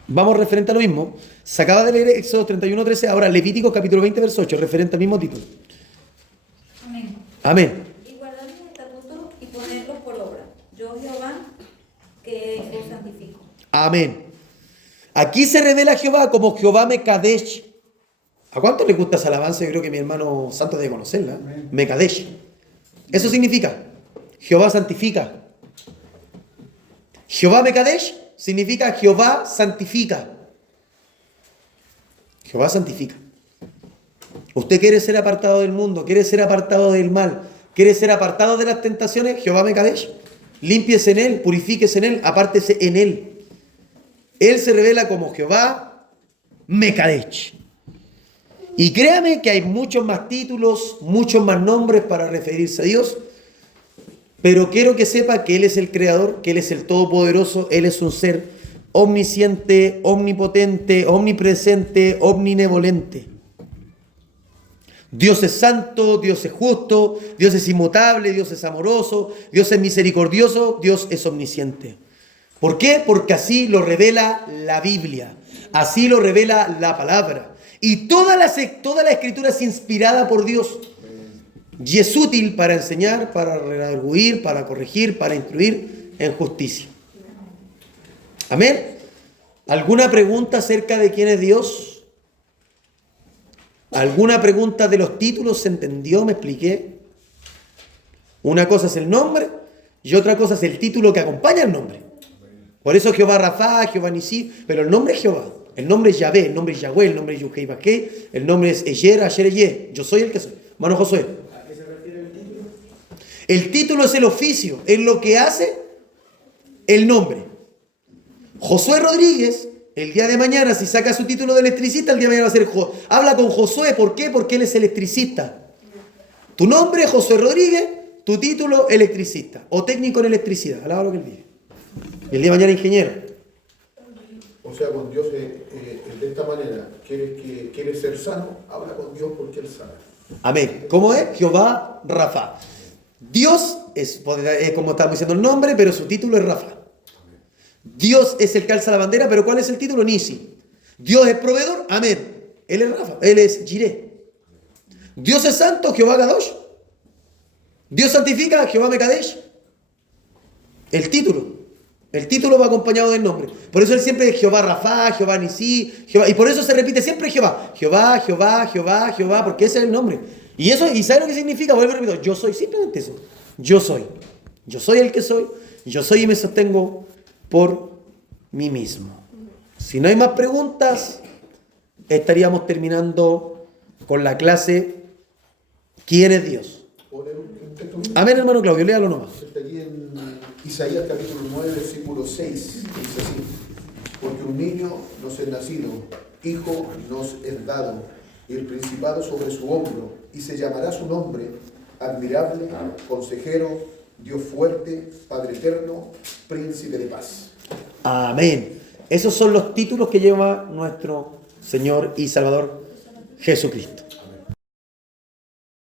Vamos referente a lo mismo. Se acaba de leer Éxodo 31, 13, ahora Levíticos capítulo 20, verso 8, referente al mismo título. Amén. Amén. Y guardar mis estatutos y ponerlos por obra. Yo, Jehová, que os santifico. Amén. Aquí se revela Jehová como Jehová Mekadesh. ¿A cuánto le gusta esa alabanza? Yo creo que mi hermano santo debe conocerla. Mekadesh. Eso significa Jehová santifica. Jehová Mekadesh significa Jehová santifica. Jehová santifica. Usted quiere ser apartado del mundo, quiere ser apartado del mal, quiere ser apartado de las tentaciones. Jehová Mekadesh. Límpiese en él, purifíquese en él, apártese en él. Él se revela como Jehová Mekadesh. Y créame que hay muchos más títulos, muchos más nombres para referirse a Dios, pero quiero que sepa que Él es el Creador, que Él es el Todopoderoso, Él es un ser omnisciente, omnipotente, omnipresente, omnibenevolente. Dios es santo, Dios es justo, Dios es inmutable, Dios es amoroso, Dios es misericordioso, Dios es omnisciente. ¿Por qué? Porque así lo revela la Biblia, así lo revela la palabra. Y toda la escritura es inspirada por Dios. Y es útil para enseñar, para redarguir, para corregir, para instruir en justicia. Amén. ¿Alguna pregunta acerca de quién es Dios? ¿Alguna pregunta de los títulos? ¿Se entendió? ¿Me expliqué? Una cosa es el nombre y otra cosa es el título que acompaña el nombre. Por eso Jehová Rafa, Jehová Nisí, pero el nombre es Jehová. El nombre es Yahvé, el nombre es Yahweh, el nombre es Yuhei Baqué, el nombre es Eyer, Asher, Eye. Yo soy el que soy. Mano Josué. ¿A qué se refiere el título? El título es el oficio, es lo que hace el nombre. Josué Rodríguez, el día de mañana, si saca su título de electricista, el día de mañana va a ser habla con Josué. ¿Por qué? Porque él es electricista. Tu nombre es Josué Rodríguez, tu título electricista o técnico en electricidad. Alaba lo que él dice. El día de mañana ingeniero. O sea, con Dios de esta manera, quieres ser sano, habla con Dios porque Él sana. Amén. ¿Cómo es? Jehová Rafa. Dios es como estamos diciendo el nombre, pero su título es Rafa. Dios es el que alza la bandera, pero ¿cuál es el título? Nisi. Dios es proveedor, amén. Él es Rafa, Él es Jireh. Dios es santo, Jehová Kadosh. Dios santifica, Jehová Mekadesh. El título va acompañado del nombre. Por eso él siempre es Jehová Rafa, Jehová Nisí, Jehová. Y por eso se repite siempre Jehová. Jehová, Jehová, Jehová, Jehová, porque ese es el nombre. Y ¿sabe lo que significa? Vuelvo y repito, yo soy, simplemente eso. Yo soy. Yo soy el que soy. Yo soy y me sostengo por mí mismo. Si no hay más preguntas, estaríamos terminando con la clase ¿Quién es Dios? Amén, hermano Claudio, léalo nomás. Está aquí en Isaías capítulo 9, versículo 6, dice así: porque un niño nos es nacido, hijo nos es dado, y el principado sobre su hombro, y se llamará su nombre, admirable, consejero, Dios fuerte, Padre eterno, príncipe de paz. Amén. Esos son los títulos que lleva nuestro Señor y Salvador Jesucristo.